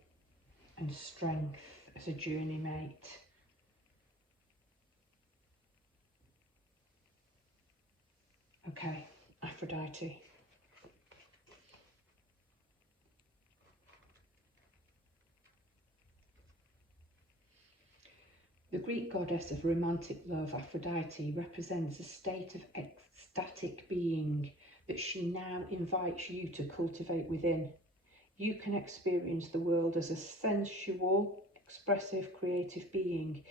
and strength as a journey mate. Okay, Aphrodite. The Greek goddess of romantic love, Aphrodite, represents a state of ecstatic being that she now invites you to cultivate within. You can experience the world as a sensual, expressive, creative being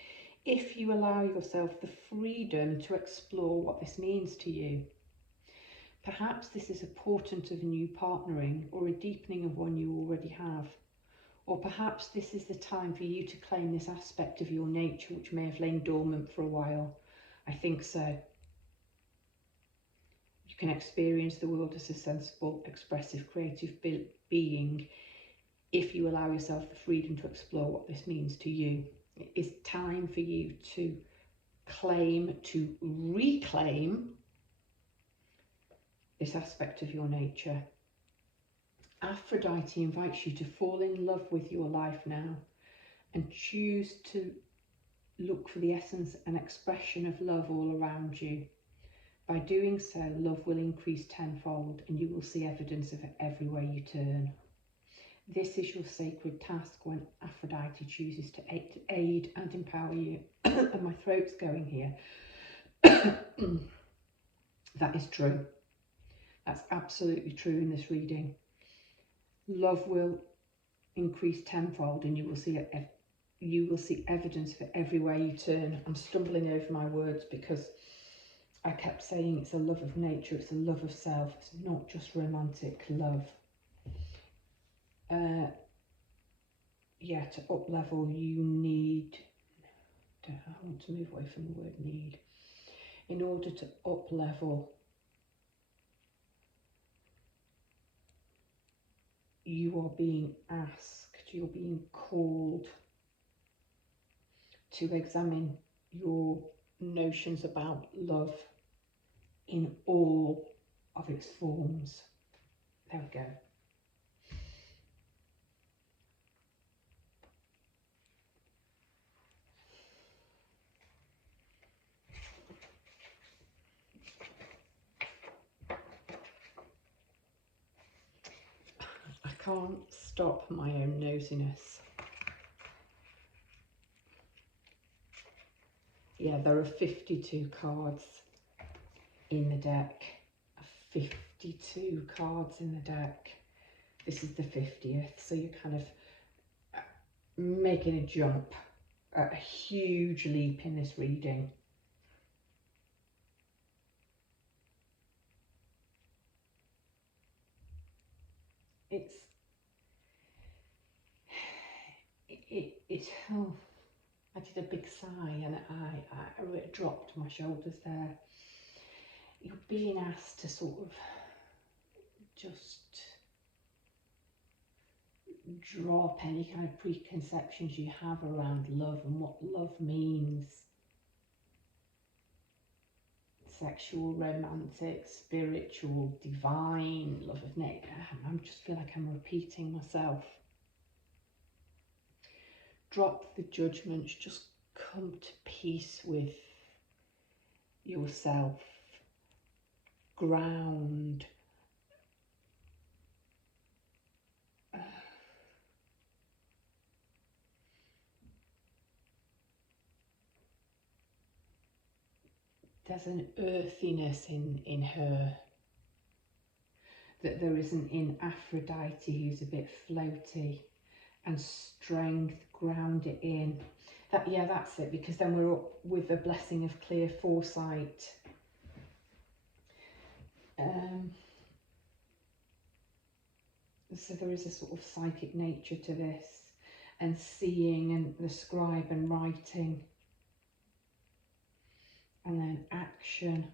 if you allow yourself the freedom to explore what this means to you. Perhaps this is a portent of a new partnering or a deepening of one you already have. Or perhaps this is the time for you to claim this aspect of your nature which may have lain dormant for a while. I think so. You can experience the world as a sensible, expressive, creative being if you allow yourself the freedom to explore what this means to you. It is time for you to reclaim this aspect of your nature. Aphrodite invites you to fall in love with your life now and choose to look for the essence and expression of love all around you. By doing so, love will increase tenfold and you will see evidence of it everywhere you turn. This is your sacred task when Aphrodite chooses to aid and empower you. And my throat's going here. That is true. That's absolutely true in this reading. Love will increase tenfold and you will see evidence of it everywhere you turn. I'm stumbling over my words because I kept saying it's a love of nature, it's a love of self, it's not just romantic love. Yeah, to up level you need, I want to move away from the word need. In order to up level, you are being asked, you're being called to examine your notions about love in all of its forms. There we go. I can't stop my own nosiness. Yeah, there are 52 cards in the deck. 52 cards in the deck. This is the 50th, so you're kind of making a jump, a huge leap in this reading. oh, I did a big sigh and it dropped my shoulders there. You're being asked to sort of just drop any kind of preconceptions you have around love and what love means. Sexual, romantic, spiritual, divine, love of nature. I just feel like I'm repeating myself. Drop the judgments, just come to peace with yourself. Ground. There's an earthiness in her that there isn't in Aphrodite, who's a bit floaty, and strength, ground it in. Yeah, that's it, because then we're up with the blessing of clear foresight. So there is a sort of psychic nature to this, and seeing and the scribe and writing, and then action.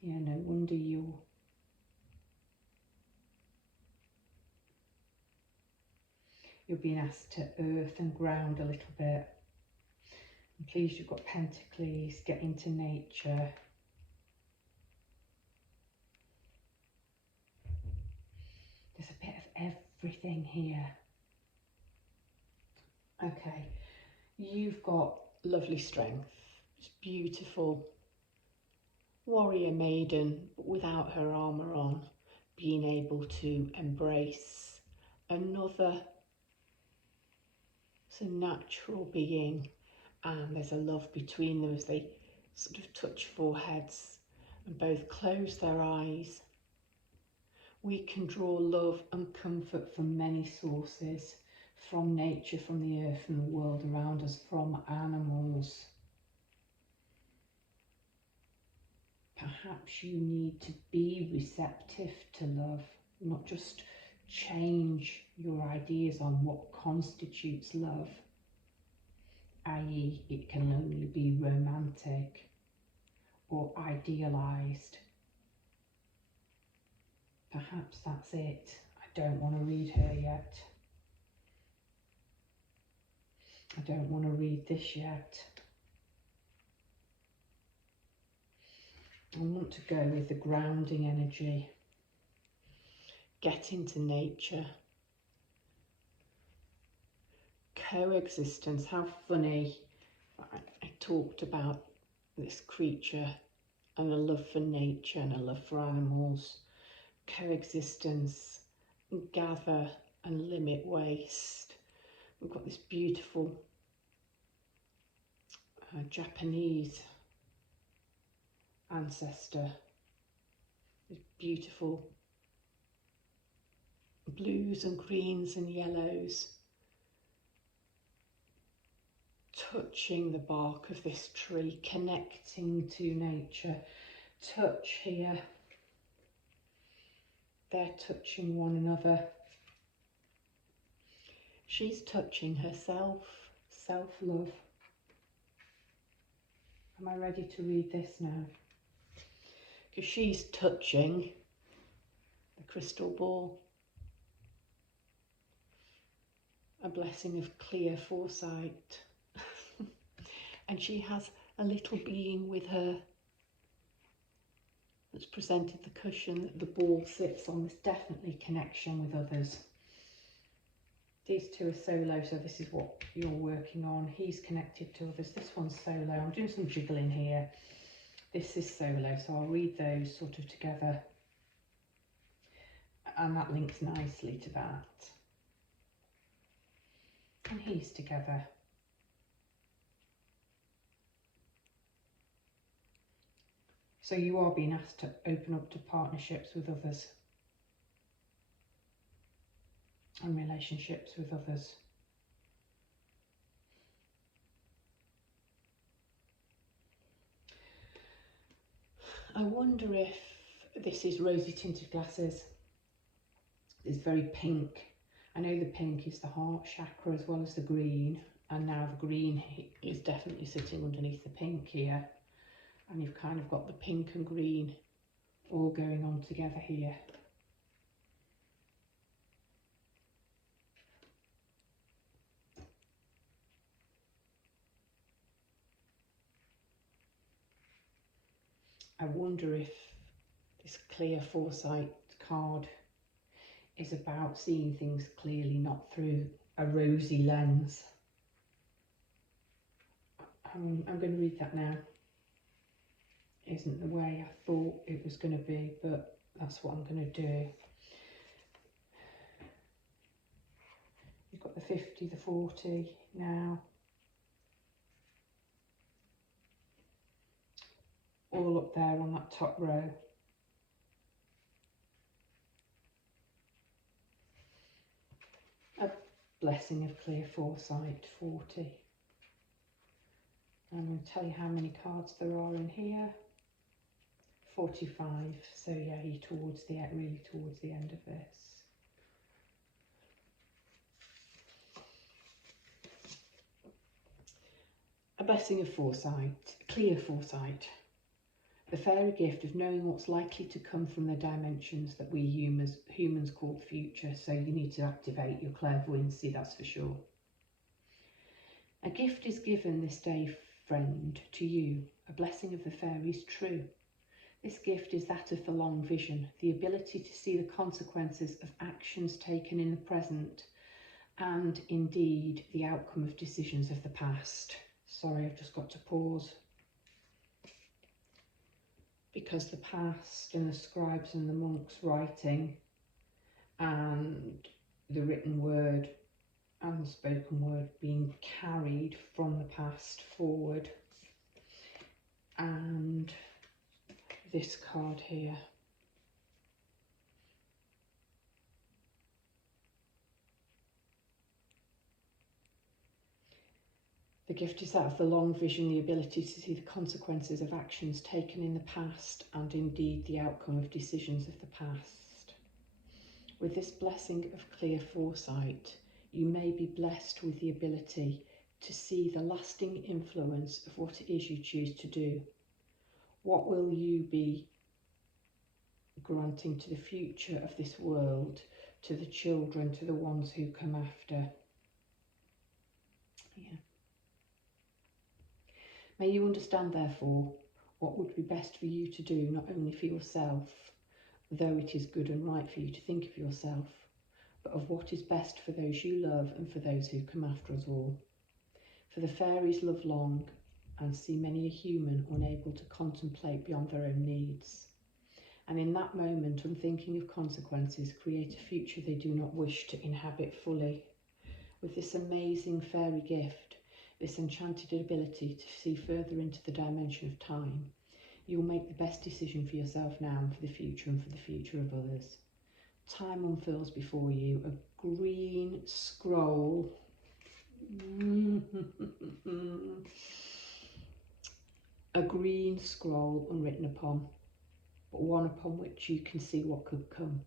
Yeah, no wonder you're being asked to earth and ground a little bit. I'm pleased you've got Pentacles, get into nature. There's a bit of everything here. Okay, you've got lovely strength. It's beautiful. Warrior maiden, but without her armour on, being able to embrace another. It's a natural being, and there's a love between them as they sort of touch foreheads and both close their eyes. We can draw love and comfort from many sources, from nature, from the earth and the world around us, from animals. Perhaps you need to be receptive to love, not just change your ideas on what constitutes love, i.e. it can only be romantic or idealised. Perhaps that's it. I don't want to read her yet. I don't want to read this yet. I want to go with the grounding energy. Get into nature. Coexistence. How funny. I talked about this creature and a love for nature and a love for animals. Coexistence, gather and limit waste. We've got this beautiful Japanese ancestor, this beautiful blues and greens and yellows, touching the bark of this tree, connecting to nature. Touch here. They're touching one another. She's touching herself, self-love. Am I ready to read this now? Because she's touching the crystal ball. A blessing of clear foresight. And she has a little being with her that's presented the cushion that the ball sits on. There's definitely connection with others. These two are solo, so this is what you're working on. He's connected to others. This one's solo. I'm doing some jiggling here. This is solo, so I'll read those sort of together. And that links nicely to that. And he's together. So you are being asked to open up to partnerships with others and relationships with others. I wonder if this is rosy tinted glasses. It's very pink I know the pink is the heart chakra as well as the green, and now the green is definitely sitting underneath the pink here, and you've kind of got the pink and green all going on together here. I wonder if this clear foresight card is about seeing things clearly, not through a rosy lens. I'm going to read that now. Isn't the way I thought it was going to be, but that's what I'm going to do. You've got the 50, the 40 now. All up there on that top row. A blessing of clear foresight, 40. I'm going to tell you how many cards there are in here. 45. So yeah, you're towards the end, really towards the end of this. A blessing of foresight, clear foresight. The fairy gift of knowing what's likely to come from the dimensions that we humans call the future. So you need to activate your clairvoyancy, that's for sure. A gift is given this day, friend, to you. A blessing of the fairies, true. This gift is that of the long vision, the ability to see the consequences of actions taken in the present, and indeed the outcome of decisions of the past. Sorry, I've just got to pause. Because the past and the scribes and the monks writing and the written word and the spoken word being carried from the past forward. And this card here. The gift is that of the long vision, the ability to see the consequences of actions taken in the past and indeed the outcome of decisions of the past. With this blessing of clear foresight, you may be blessed with the ability to see the lasting influence of what it is you choose to do. What will you be granting to the future of this world, to the children, to the ones who come after? Yeah. May you understand, therefore, what would be best for you to do, not only for yourself, though it is good and right for you to think of yourself, but of what is best for those you love and for those who come after us all. For the fairies love long and see many a human unable to contemplate beyond their own needs. And in that moment, unthinking of consequences, create a future they do not wish to inhabit fully. With this amazing fairy gift, this enchanted ability to see further into the dimension of time, you'll make the best decision for yourself now and for the future and for the future of others. Time unfurls before you a green scroll. A green scroll unwritten upon, but one upon which you can see what could come.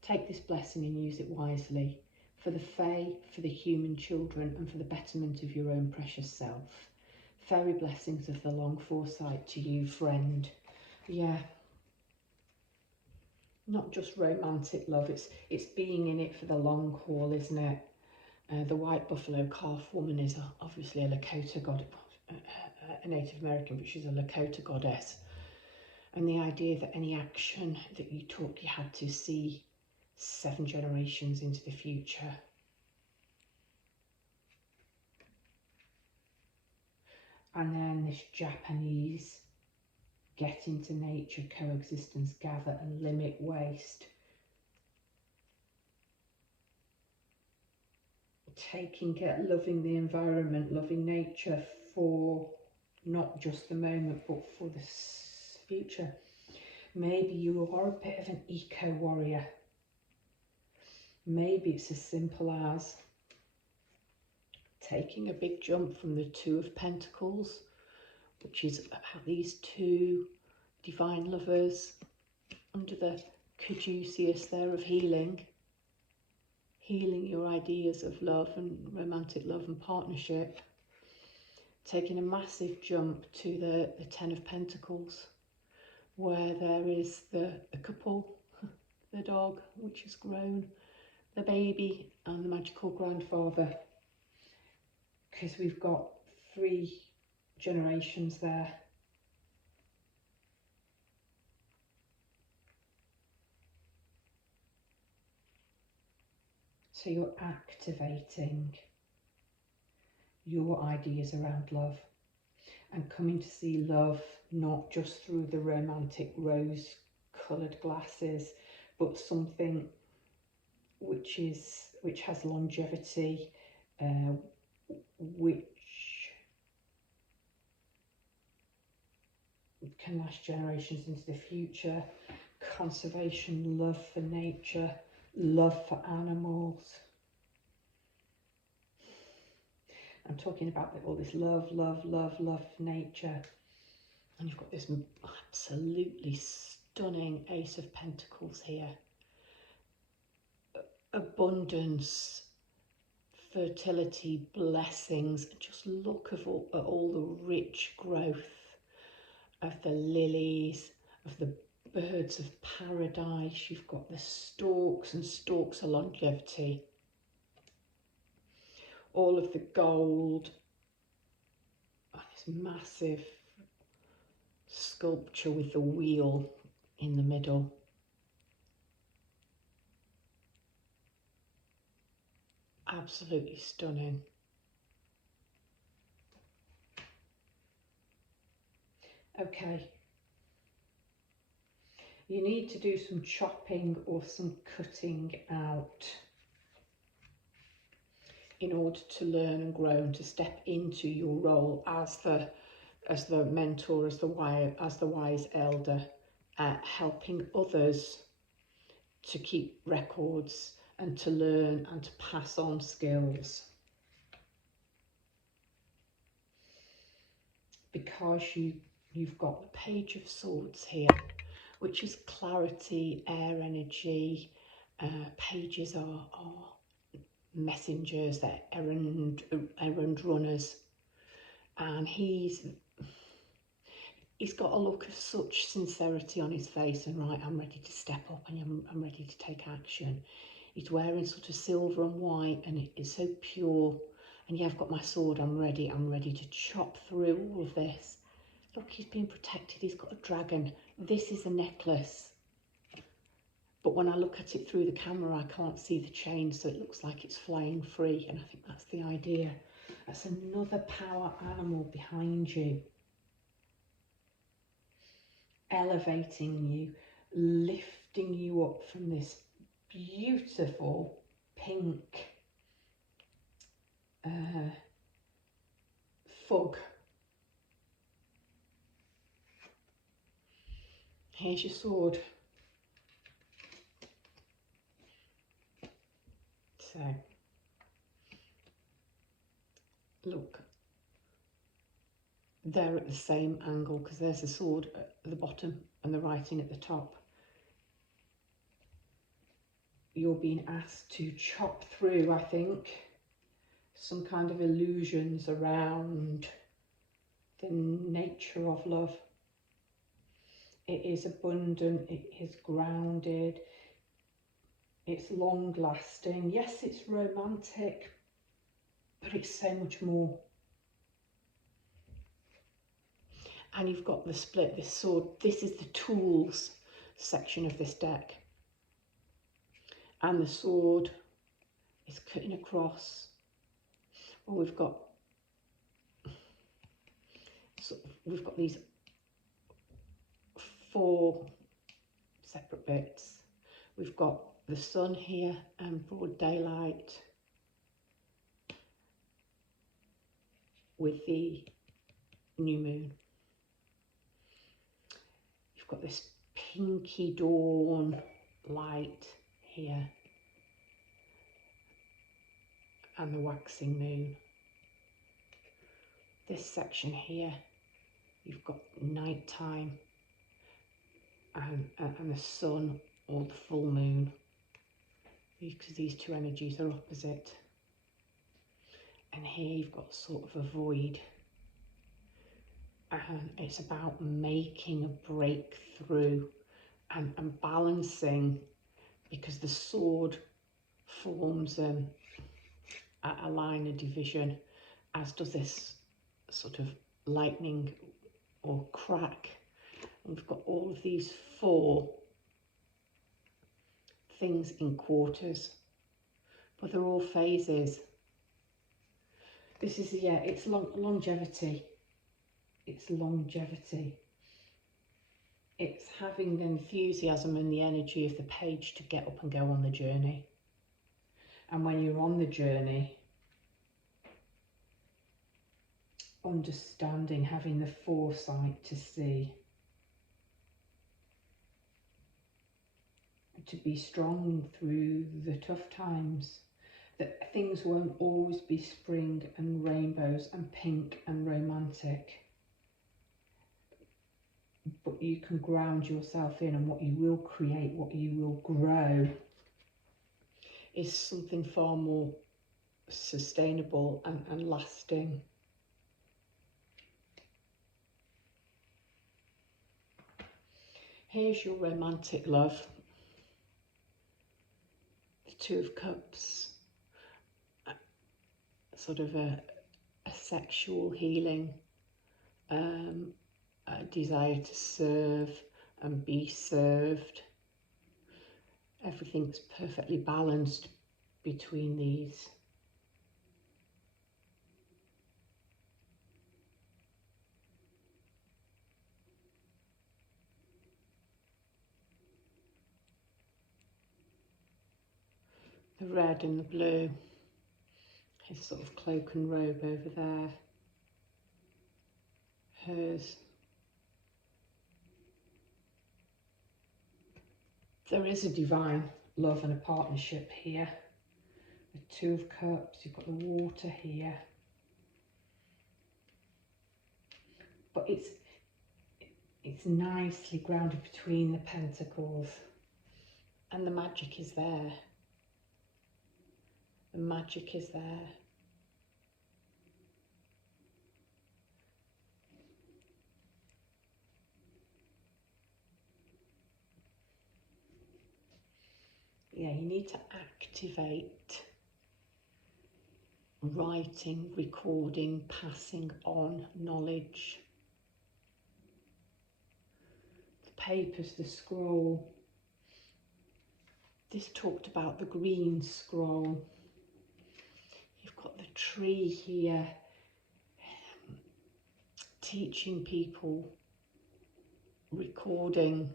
Take this blessing and use it wisely, for the fae, for the human children, and for the betterment of your own precious self. Fairy blessings of the long foresight to you, friend. Yeah. Not just romantic love, it's being in it for the long haul, isn't it? The white buffalo calf woman is obviously a Lakota god, a Native American, but she's a Lakota goddess. And the idea that any action that you took, you had to see 7 generations into the future. And then this Japanese get into nature, coexistence, gather and limit waste. Taking care, loving the environment, loving nature for not just the moment, but for the future. Maybe you are a bit of an eco-warrior. Maybe it's as simple as taking a big jump from the Two of Pentacles, which is about these two divine lovers under the caduceus there of healing healing your ideas of love and romantic love and partnership, taking a massive jump to the Ten of Pentacles, where there is the couple, the dog, which has grown, the baby, and the magical grandfather, because we've got 3 generations there. So you're activating your ideas around love and coming to see love not just through the romantic rose-coloured glasses, but something which has longevity, which can last generations into the future. Conservation, love for nature, love for animals. I'm talking about all this love for nature. And you've got this absolutely stunning Ace of Pentacles here. Abundance, fertility, blessings. Just look at all the rich growth of the lilies, of the birds of paradise. You've got the stalks and stalks of longevity. All of the gold. Oh, this massive sculpture with the wheel in the middle. Absolutely stunning. Okay. You need to do some chopping or some cutting out in order to learn and grow and to step into your role as the mentor, as the wise elder, helping others to keep records and to learn and to pass on skills. Because you've got the Page of Swords here, which is clarity, air energy. Pages are messengers, they're errand runners, and he's got a look of such sincerity on his face, and right, I'm ready to step up and I'm ready to take action. He's wearing sort of silver and white, and it's so pure. And yeah, I've got my sword, I'm ready to chop through all of this. Look, he's being protected, he's got a dragon. This is a necklace. But when I look at it through the camera, I can't see the chain, so it looks like it's flying free. And I think that's the idea. That's another power animal behind you. Elevating you, lifting you up from this beautiful pink fog. Here's your sword. So, look, they're at the same angle because there's the sword at the bottom and the writing at the top. You're being asked to chop through, I think, some kind of illusions around the nature of love. It is abundant, it is grounded, it's long lasting. Yes, it's romantic, but it's so much more. And you've got the split, this sword. This is the tools section of this deck. And the sword is cutting across. Well, we've got these 4 separate bits. We've got the sun here and broad daylight with the new moon. You've got this pinky dawn light here and the waxing moon. This section here, you've got nighttime and the sun or the full moon. because these two energies are opposite. And here you've got sort of a void. And it's about making a breakthrough and balancing, because the sword forms a line of division, as does this sort of lightning or crack. And we've got all of these four things in quarters, but they're all phases. This is, yeah, it's longevity. It's longevity. It's having the enthusiasm and the energy of the page to get up and go on the journey. And when you're on the journey, understanding, having the foresight to see, to be strong through the tough times, that things won't always be spring and rainbows and pink and romantic, but you can ground yourself in, and what you will create, what you will grow, is something far more sustainable and lasting. Here's your romantic love, the Two of Cups, sort of a sexual healing, a desire to serve and be served. Everything's perfectly balanced between these. The red and the blue, his sort of cloak and robe over there, hers. There is a divine love and a partnership here. The Two of Cups, you've got the water here. But it's nicely grounded between the pentacles, and the magic is there. The magic is there. Yeah, you need to activate writing, recording, passing on knowledge. The papers, the scroll. This talked about the green scroll. You've got the tree here, teaching people, recording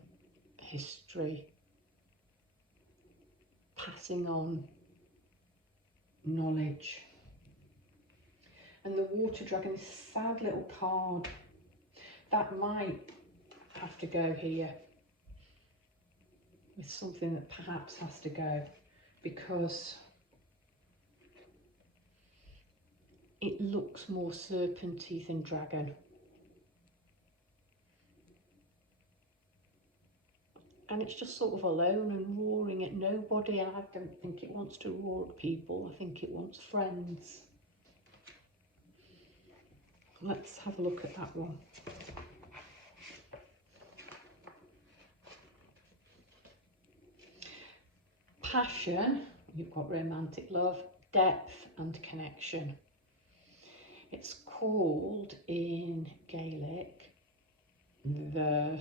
history, passing on knowledge. And the water dragon is a sad little card. That might have to go here with something that perhaps has to go, because it looks more serpenty than dragon. And it's just sort of alone and roaring at nobody, and I don't think it wants to roar at people. I think it wants friends. Let's have a look at that one. Passion, you've got romantic love, depth and connection. It's called in Gaelic the,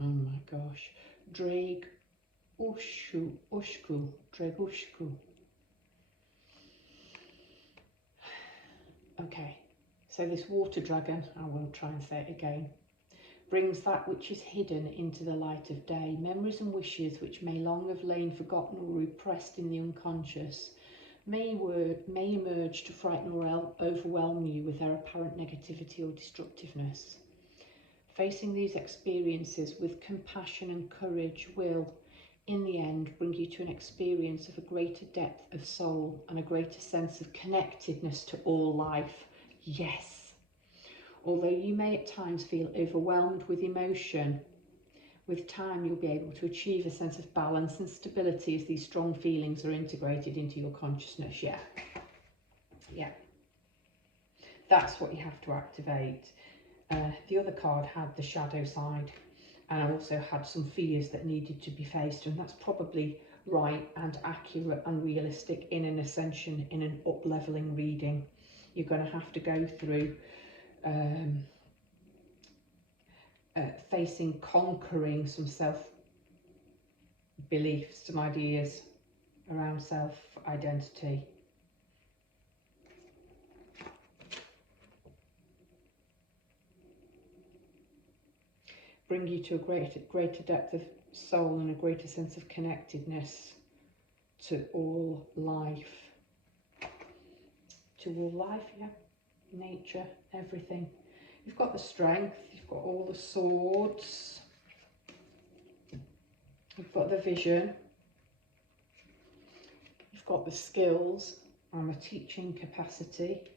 oh my gosh, Dreg Ushku, Dreg Ushku. Okay, so this water dragon, I won't try and say it again, brings that which is hidden into the light of day. Memories and wishes which may long have lain forgotten or repressed in the unconscious may emerge to frighten or overwhelm you with their apparent negativity or destructiveness. Facing these experiences with compassion and courage will, in the end, bring you to an experience of a greater depth of soul and a greater sense of connectedness to all life. Yes. Although you may at times feel overwhelmed with emotion, With time, you'll be able to achieve a sense of balance and stability as these strong feelings are integrated into your consciousness. Yeah. That's what you have to activate. The other card had the shadow side, and also had some fears that needed to be faced, and that's probably right and accurate and realistic in an ascension, in an up-leveling reading. You're going to have to go through conquering some self-beliefs, some ideas around self-identity. Bring you to a greater depth of soul and a greater sense of connectedness to all life. Yeah. Nature, everything. You've got the strength, you've got all the swords, you've got the vision, you've got the skills and the teaching capacity.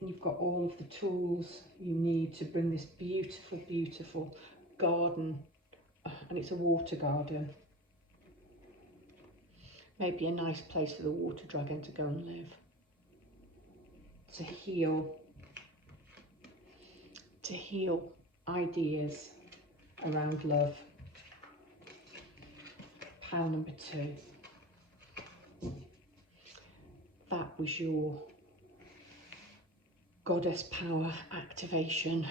You've got all of the tools you need to bring this beautiful, beautiful garden, and it's a water garden. Maybe a nice place for the water dragon to go and live. To heal ideas around love. Pile number 2. That was your Goddess Power Activation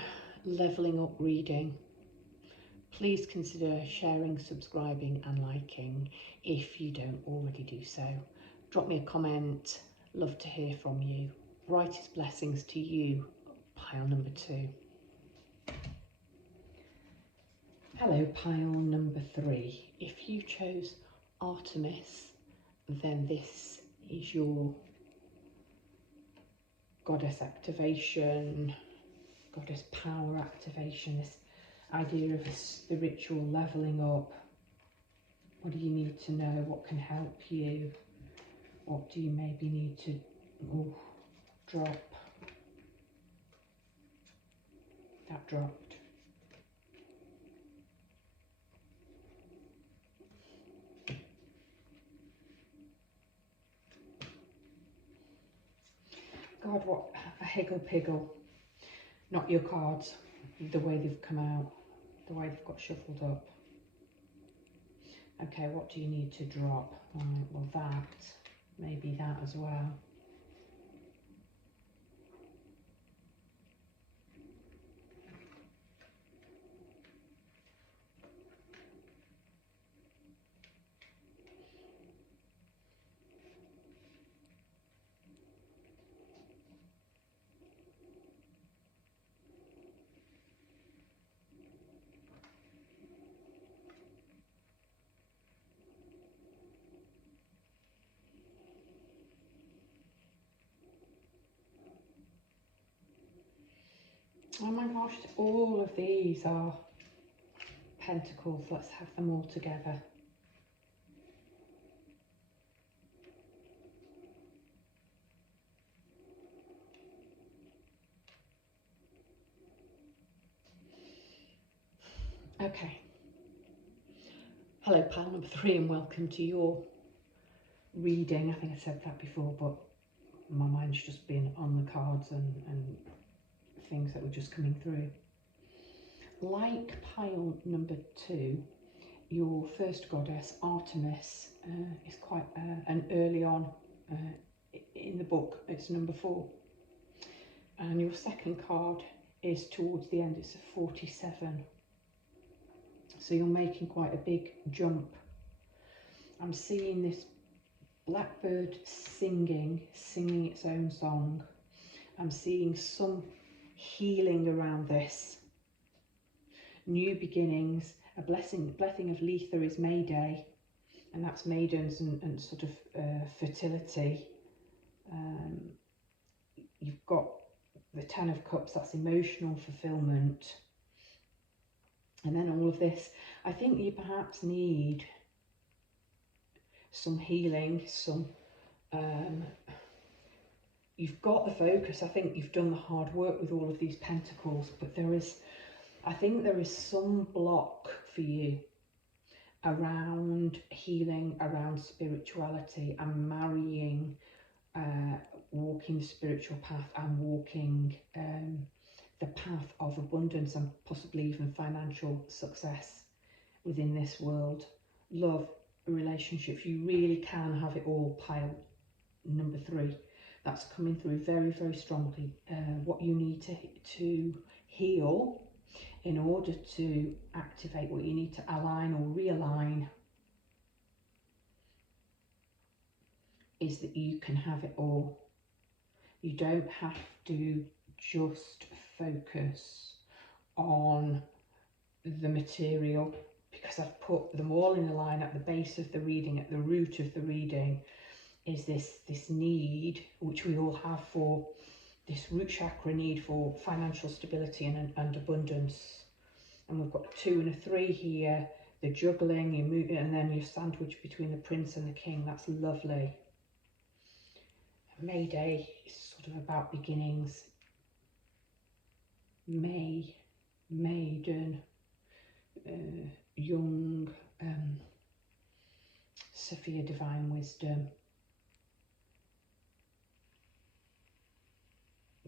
Leveling Up reading. Please consider sharing, subscribing and liking if you don't already do so. Drop me a comment, love to hear from you. Brightest blessings to you, pile number 2. Hello, pile number 3. If you chose Artemis, then this is your Goddess activation, Goddess Power activation, this idea of a spiritual levelling up. What do you need to know? What can help you? What do you maybe need to drop? That dropped. God, what a higgle-piggle. Not your cards, the way they've come out, the way they've got shuffled up. Okay, what do you need to drop? Right, well that, maybe that as well. Oh my gosh, all of these are pentacles. Let's have them all together. Okay. Hello, pile number 3, and welcome to your reading. I think I said that before, but my mind's just been on the cards and things that were just coming through. Like pile number 2, your first goddess, Artemis, is quite an early on in the book. It's number 4. And your second card is towards the end. It's a 47. So you're making quite a big jump. I'm seeing this blackbird singing its own song. I'm seeing some healing around this. New beginnings. A blessing of Letha is May Day, and that's maidens and sort of fertility. You've got the 10 of Cups, that's emotional fulfillment. And then all of this, I think you perhaps need some healing, you've got the focus. I think you've done the hard work with all of these pentacles, but I think there is some block for you around healing, around spirituality, and marrying, walking the spiritual path and walking the path of abundance and possibly even financial success within this world. Love, relationships, you really can have it all. Pile number 3, that's coming through very, very strongly. What you need to heal in order to activate, what you need to align or realign, is that you can have it all. You don't have to just focus on the material, because I've put them all in a line at the base of the reading, at the root of the reading, is this need, which we all have, for this root chakra need for financial stability and abundance. And we've got a 2 and a 3 here, the juggling, you move, and then you're sandwiched between the prince and the king. That's lovely. May Day is sort of about beginnings. May, maiden, young, Sophia, divine wisdom.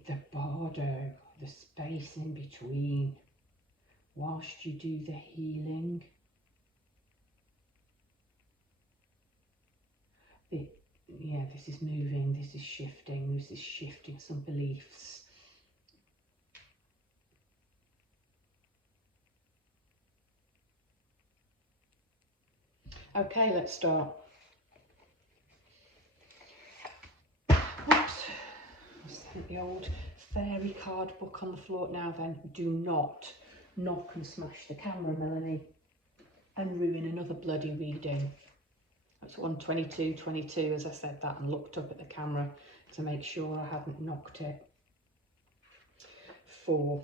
The bardo, the space in between, whilst you do the healing. Yeah, this is moving, this is shifting some beliefs. Okay, let's start. Oops, I sent the old fairy card book on the floor. Now then, do not knock and smash the camera, Melanie, and ruin another bloody reading. That's 122.22 as I said that, and looked up at the camera to make sure I hadn't knocked it. 4.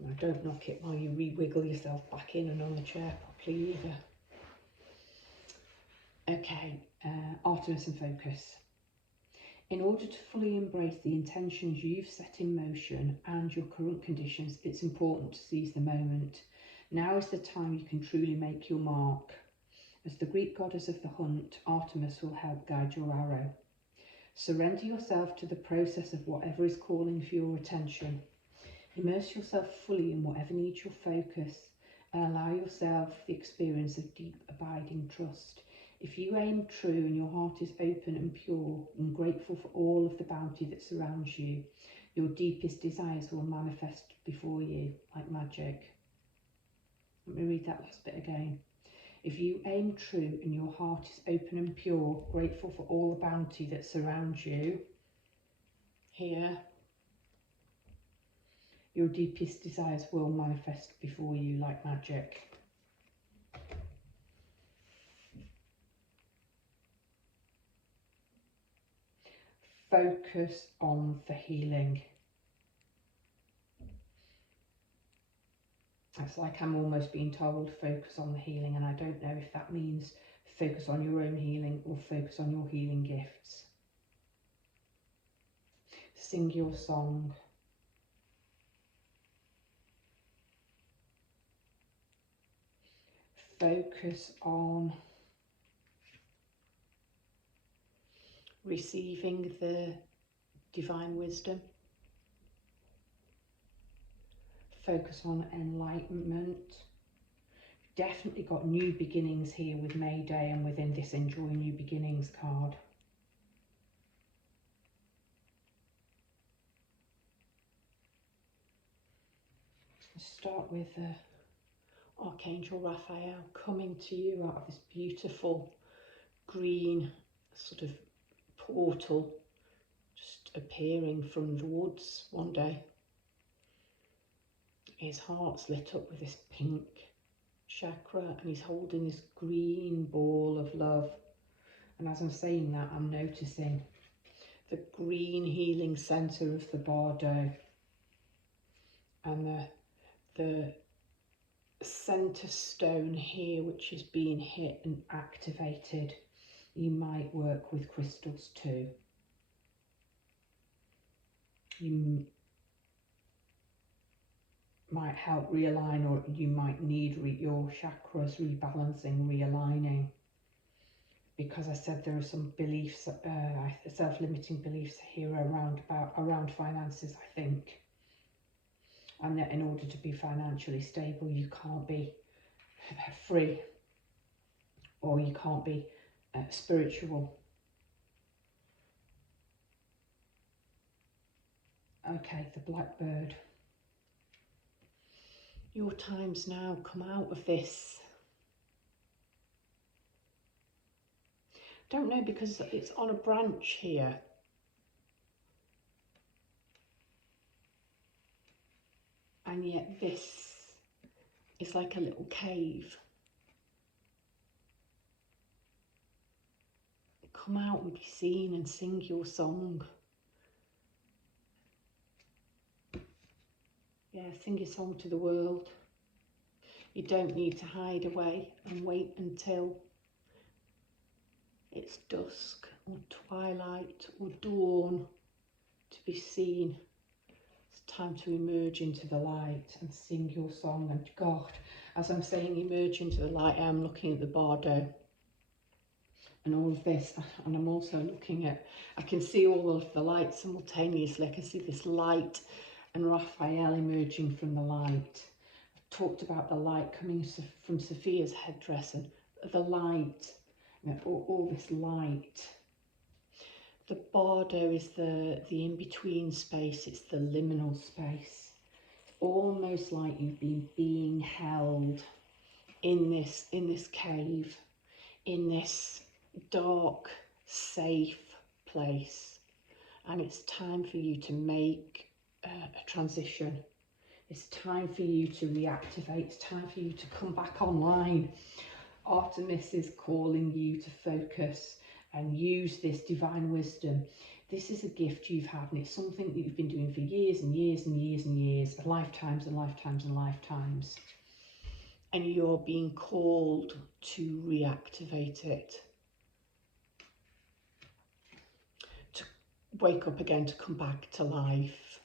Now don't knock it while you re-wiggle yourself back in and on the chair properly either. Okay, Artemis and focus. In order to fully embrace the intentions you've set in motion and your current conditions, it's important to seize the moment. Now is the time you can truly make your mark. As the Greek goddess of the hunt, Artemis will help guide your arrow. Surrender yourself to the process of whatever is calling for your attention. Immerse yourself fully in whatever needs your focus, and allow yourself the experience of deep, abiding trust. If you aim true and your heart is open and pure and grateful for all of the bounty that surrounds you, your deepest desires will manifest before you like magic. Let me read that last bit again. If you aim true and your heart is open and pure, grateful for all the bounty that surrounds you, here, your deepest desires will manifest before you like magic. Focus on the healing. It's like I'm almost being told focus on the healing, and I don't know if that means focus on your own healing or focus on your healing gifts. Sing your song. Focus on receiving the divine wisdom. Focus on enlightenment. Definitely got new beginnings here with May Day and within this Enjoy New Beginnings card. Let's start with Archangel Raphael coming to you out of this beautiful green sort of portal, just appearing from the woods one day. His heart's lit up with this pink chakra and he's holding this green ball of love. And as I'm saying that, I'm noticing the green healing centre of the bardo and the centre stone here, which is being hit and activated. You might work with crystals too. You might help realign, or you might need your chakras rebalancing, realigning. Because I said there are some beliefs, self-limiting beliefs here around finances, I think. And that in order to be financially stable, you can't be free, or you can't be spiritual. Okay, the blackbird. Your time's now. Come out of this. Don't know, because it's on a branch here. And yet this is like a little cave. Come out and be seen and sing your song. Yeah, sing your song to the world. You don't need to hide away and wait until it's dusk or twilight or dawn to be seen. It's time to emerge into the light and sing your song. And God, as I'm saying emerge into the light, I'm looking at the bardo and all of this, and I'm also looking at, I can see all of the lights simultaneously. I can see this light and Raphael emerging from the light. I've talked about the light coming from Sophia's headdress, and the light, you know, all this light. The bardo is the in-between space, it's the liminal space. Almost like you've been being held in this cave, in this dark, safe place. And it's time for you to make a transition. It's time for you to reactivate. It's time for you to come back online. Artemis is calling you to focus and use this divine wisdom. This is a gift you've had, and it's something that you've been doing for years and years and years and years, lifetimes and lifetimes and lifetimes. And you're being called to reactivate it. To wake up again, to come back to life.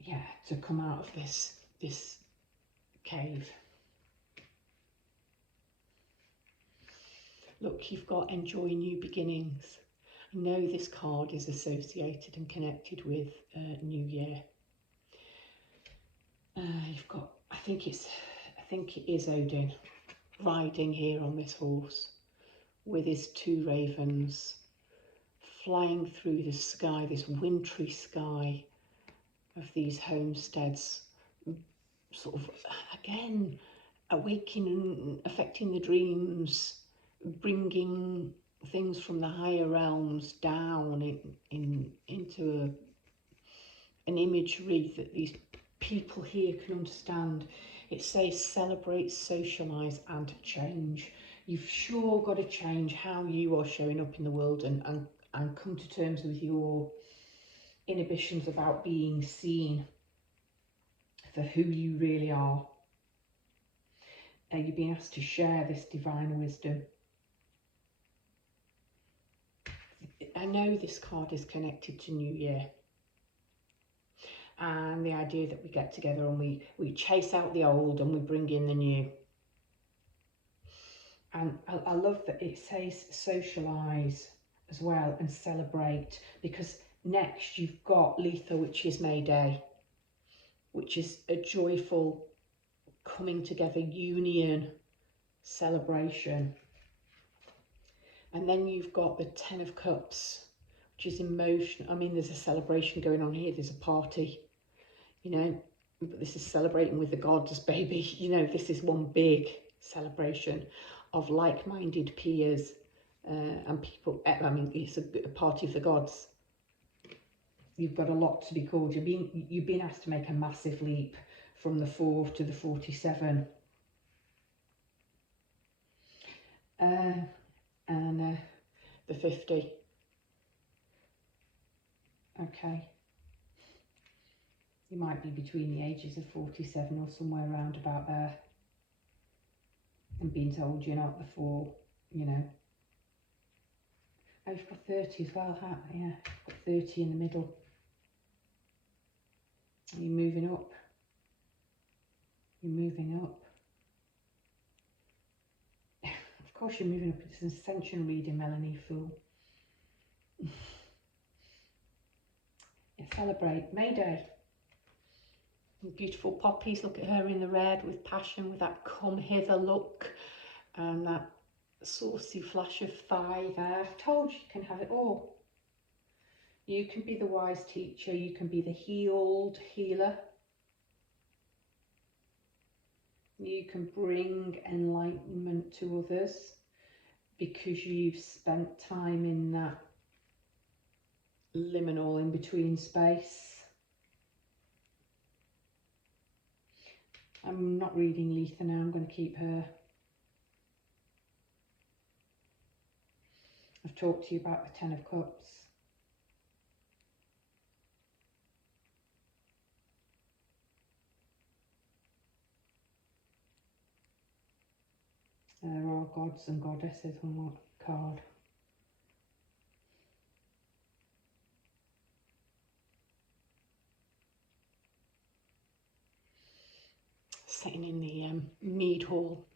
Yeah, to come out of this cave. Look, you've got enjoy new beginnings. I know this card is associated and connected with New Year. You've got, I think it is Odin riding here on this horse with his two ravens flying through the sky, this wintry sky of these homesteads, sort of again awakening, affecting the dreams, bringing things from the higher realms down into an imagery that these people here can understand. It says celebrate, socialise and change. You've sure got to change how you are showing up in the world and come to terms with your inhibitions about being seen for who you really are. You're being asked to share this divine wisdom. I know this card is connected to New Year and the idea that we get together and we chase out the old and we bring in the new. And I love that it says socialise as well and celebrate, because next you've got Letha, which is May Day, which is a joyful coming together, union, celebration. And then you've got the 10 of Cups, which is emotion. I mean, there's a celebration going on here. There's a party, you know, but this is celebrating with the gods, baby. You know, this is one big celebration of like-minded peers and people. I mean, it's a party of the gods. You've got a lot to be called. You've been asked to make a massive leap from the 4 to the 47. And the 50. Okay. You might be between the ages of 47 or somewhere around about there, and being told you're not before, you know. Oh, you've got 30 as well, yeah, you've got 30 in the middle. You're moving up. You're moving up. Of course you're moving up. It's an ascension reading, Melanie, fool. Yeah, celebrate. May Day. Beautiful poppies. Look at her in the red with passion, with that come hither look and that saucy flash of thigh there. I've told you can have it all. You can be the wise teacher. You can be the healed healer. You can bring enlightenment to others because you've spent time in that liminal in-between space. I'm not reading Letha now, I'm going to keep her. I've talked to you about the Ten of Cups. There are gods and goddesses on that card. Sitting in the mead hall.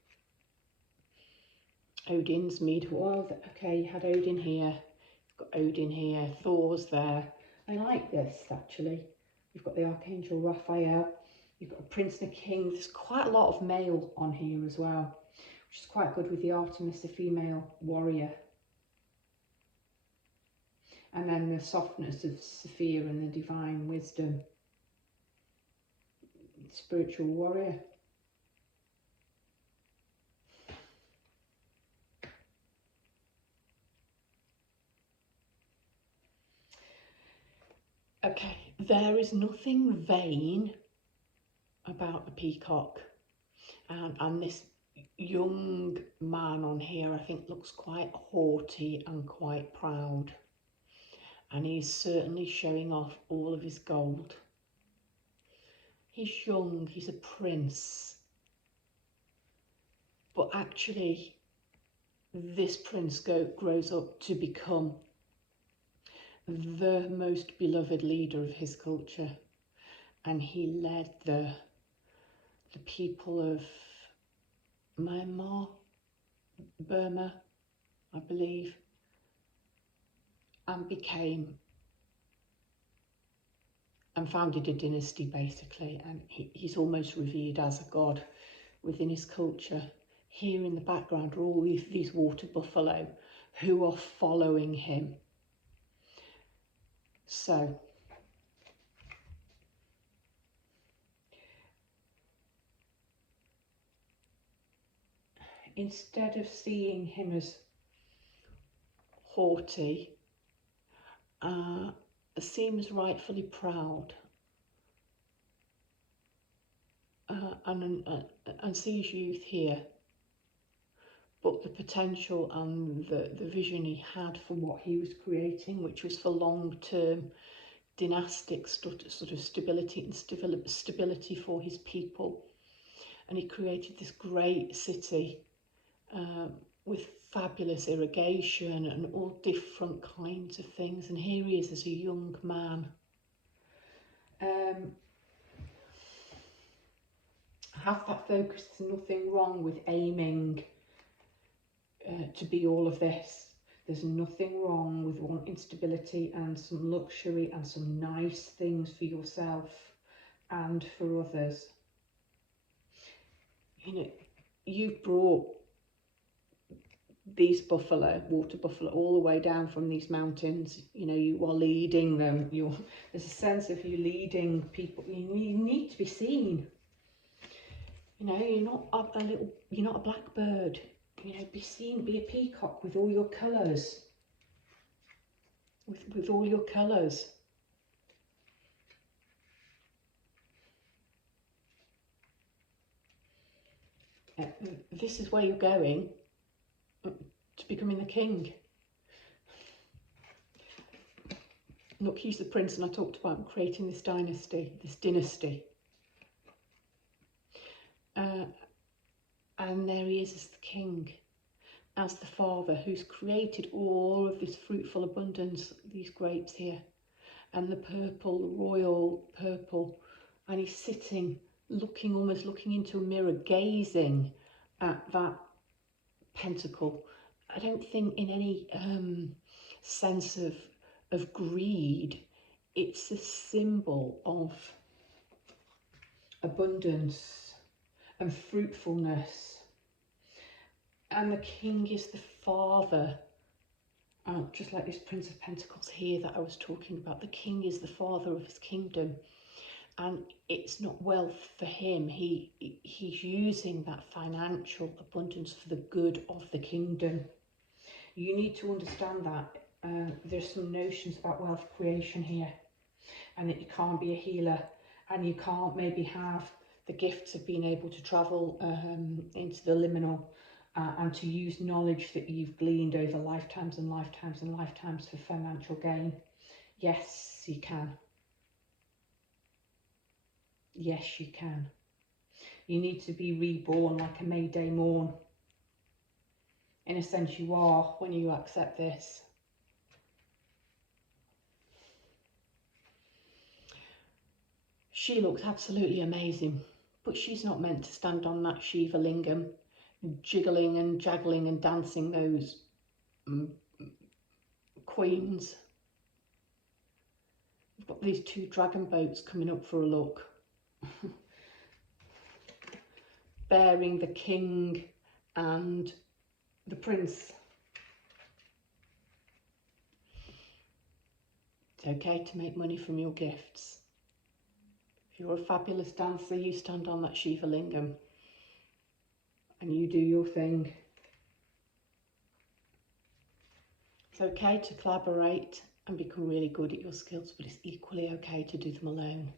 Odin's mead hall. Okay, you had Odin here. You've got Odin here. Thor's there. I like this, actually. You've got the Archangel Raphael. You've got a Prince and a King. There's quite a lot of male on here as well, which is quite good with the Artemis, the female warrior. And then the softness of Sophia and the divine wisdom. Spiritual warrior. Okay, there is nothing vain about the peacock. And this young man on here, I think, looks quite haughty and quite proud. And he's certainly showing off all of his gold. He's young, he's a prince. But actually, this prince grows up to become the most beloved leader of his culture. And he led the people of Myanmar, Burma, I believe, and founded a dynasty, basically, and he's almost revered as a god within his culture. Here in the background are all these water buffalo who are following him. So, instead of seeing him as haughty, seems rightfully proud, and sees youth here, but the potential and the vision he had for what he was creating, which was for long-term dynastic sort of stability and stability for his people. And he created this great city with fabulous irrigation and all different kinds of things. And here he is as a young man. Have that focus. There's nothing wrong with aiming to be all of this. There's nothing wrong with wanting stability and some luxury and some nice things for yourself and for others. You know, you've brought these water buffalo, all the way down from these mountains. You know, you are leading them. There's a sense of you leading people. You need to be seen. You know, you're not a blackbird. You know, be seen, be a peacock with all your colours. With all your colours. This is where you're going, to becoming the king. Look, he's the prince, and I talked about creating this dynasty. And there he is as the king, as the father who's created all of this fruitful abundance, these grapes here, and the purple, the royal purple, and he's sitting, almost looking into a mirror, gazing at that pentacle. I don't think in any sense of greed. It's a symbol of abundance and fruitfulness. And the king is the father, just like this Prince of Pentacles here that I was talking about. The king is the father of his kingdom, and it's not wealth for him. He's using that financial abundance for the good of the kingdom. You need to understand that. There's some notions about wealth creation here, and that you can't be a healer, and you can't maybe have the gifts of being able to travel into the liminal and to use knowledge that you've gleaned over lifetimes and lifetimes and lifetimes for financial gain. Yes, you can. Yes, you can. You need to be reborn like a May Day morn. In a sense, you are when you accept this. She looks absolutely amazing, but she's not meant to stand on that Shiva lingam, jiggling and jaggling and dancing those queens. We've got these two dragon boats coming up for a look, bearing the king and the prince. It's okay to make money from your gifts. If you're a fabulous dancer, you stand on that Shiva lingam and you do your thing. It's okay to collaborate and become really good at your skills, but it's equally okay to do them alone.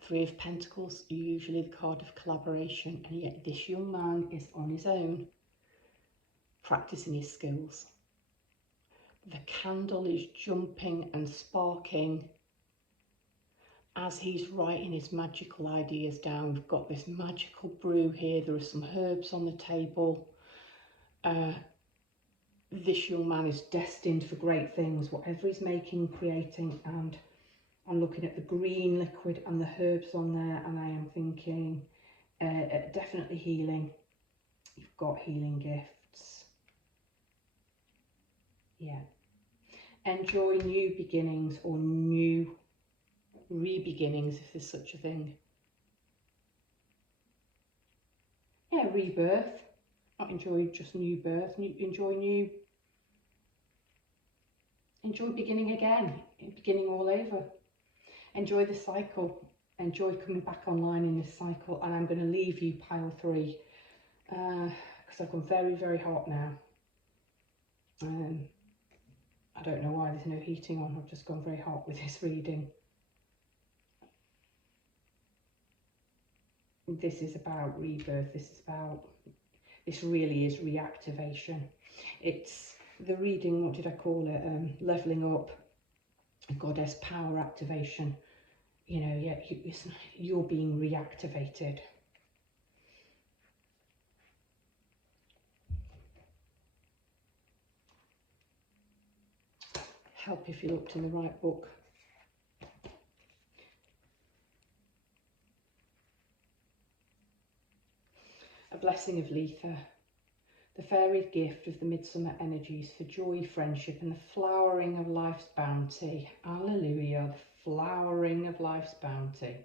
Three of Pentacles, usually the card of collaboration, and yet this young man is on his own, practicing his skills. The candle is jumping and sparking as he's writing his magical ideas down. We've got this magical brew here. There are some herbs on the table. This young man is destined for great things, whatever he's making, creating, and I'm looking at the green liquid and the herbs on there, and I am thinking definitely healing. You've got healing gifts. Yeah. Enjoy new beginnings or new re-beginnings, if there's such a thing. Yeah, rebirth. Not enjoy just new birth. Enjoy beginning again, beginning all over. Enjoy the cycle. Enjoy coming back online in this cycle. And I'm going to leave you pile 3 because I've gone very, very hot now. I don't know why there's no heating on. I've just gone very hot with this reading. This is about rebirth. This really is reactivation. It's the reading, what did I call it? Leveling up, goddess power activation. You know, yeah, you're being reactivated. Help if you looked in the right book. A blessing of Letha, the fairy gift of the midsummer energies for joy, friendship, and the flowering of life's bounty. Alleluia, the flowering of life's bounty.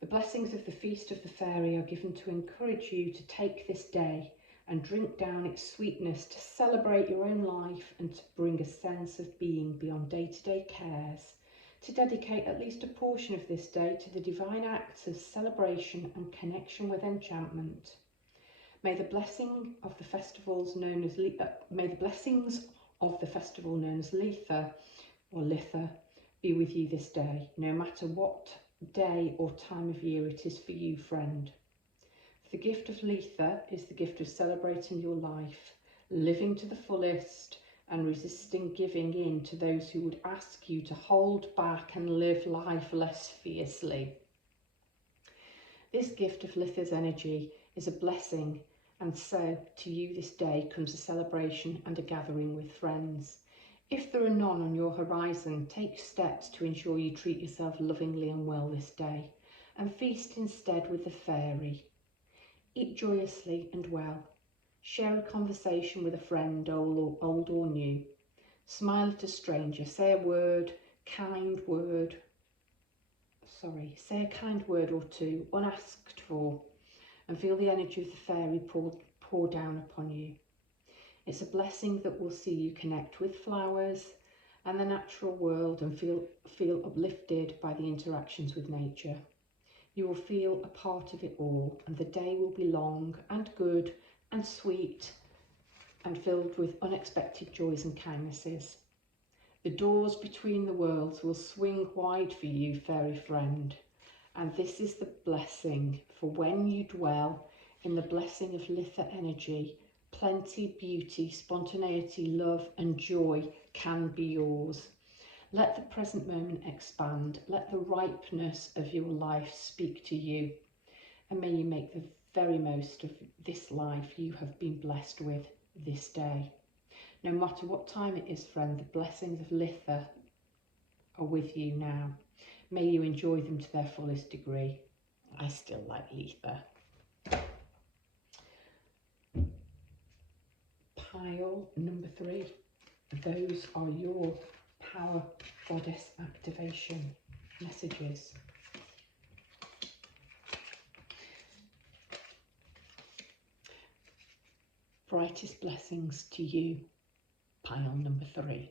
The blessings of the feast of the fairy are given to encourage you to take this day and drink down its sweetness, to celebrate your own life and to bring a sense of being beyond day-to-day cares, to dedicate at least a portion of this day to the divine acts of celebration and connection with enchantment. May the blessing of the festivals known as may the blessings of the festival known as Letha or Litha be with you this day, no matter what day or time of year it is for you, friend. The gift of Letha is the gift of celebrating your life, living to the fullest, and resisting giving in to those who would ask you to hold back and live life less fiercely. This gift of Litha's energy is a blessing, and so to you this day comes a celebration and a gathering with friends. If there are none on your horizon, take steps to ensure you treat yourself lovingly and well this day, and feast instead with the fairy. Eat joyously and well. Share a conversation with a friend, old or new. Smile at a stranger. Say a kind word or two, unasked for, and feel the energy of the fairy pour down upon you. It's a blessing that will see you connect with flowers and the natural world and feel uplifted by the interactions with nature. You will feel a part of it all, and the day will be long and good and sweet and filled with unexpected joys and kindnesses. The doors between the worlds will swing wide for you, fairy friend, and this is the blessing, for when you dwell in the blessing of Litha energy, plenty, beauty, spontaneity, love and joy can be yours. Let the present moment expand. Let the ripeness of your life speak to you, and may you make the very most of this life you have been blessed with this day. No matter what time it is, friend, the blessings of Litha are with you now. May you enjoy them to their fullest degree. I still like Litha. Pile number 3. Those are your power goddess activation messages. Brightest blessings to you, pile number 3.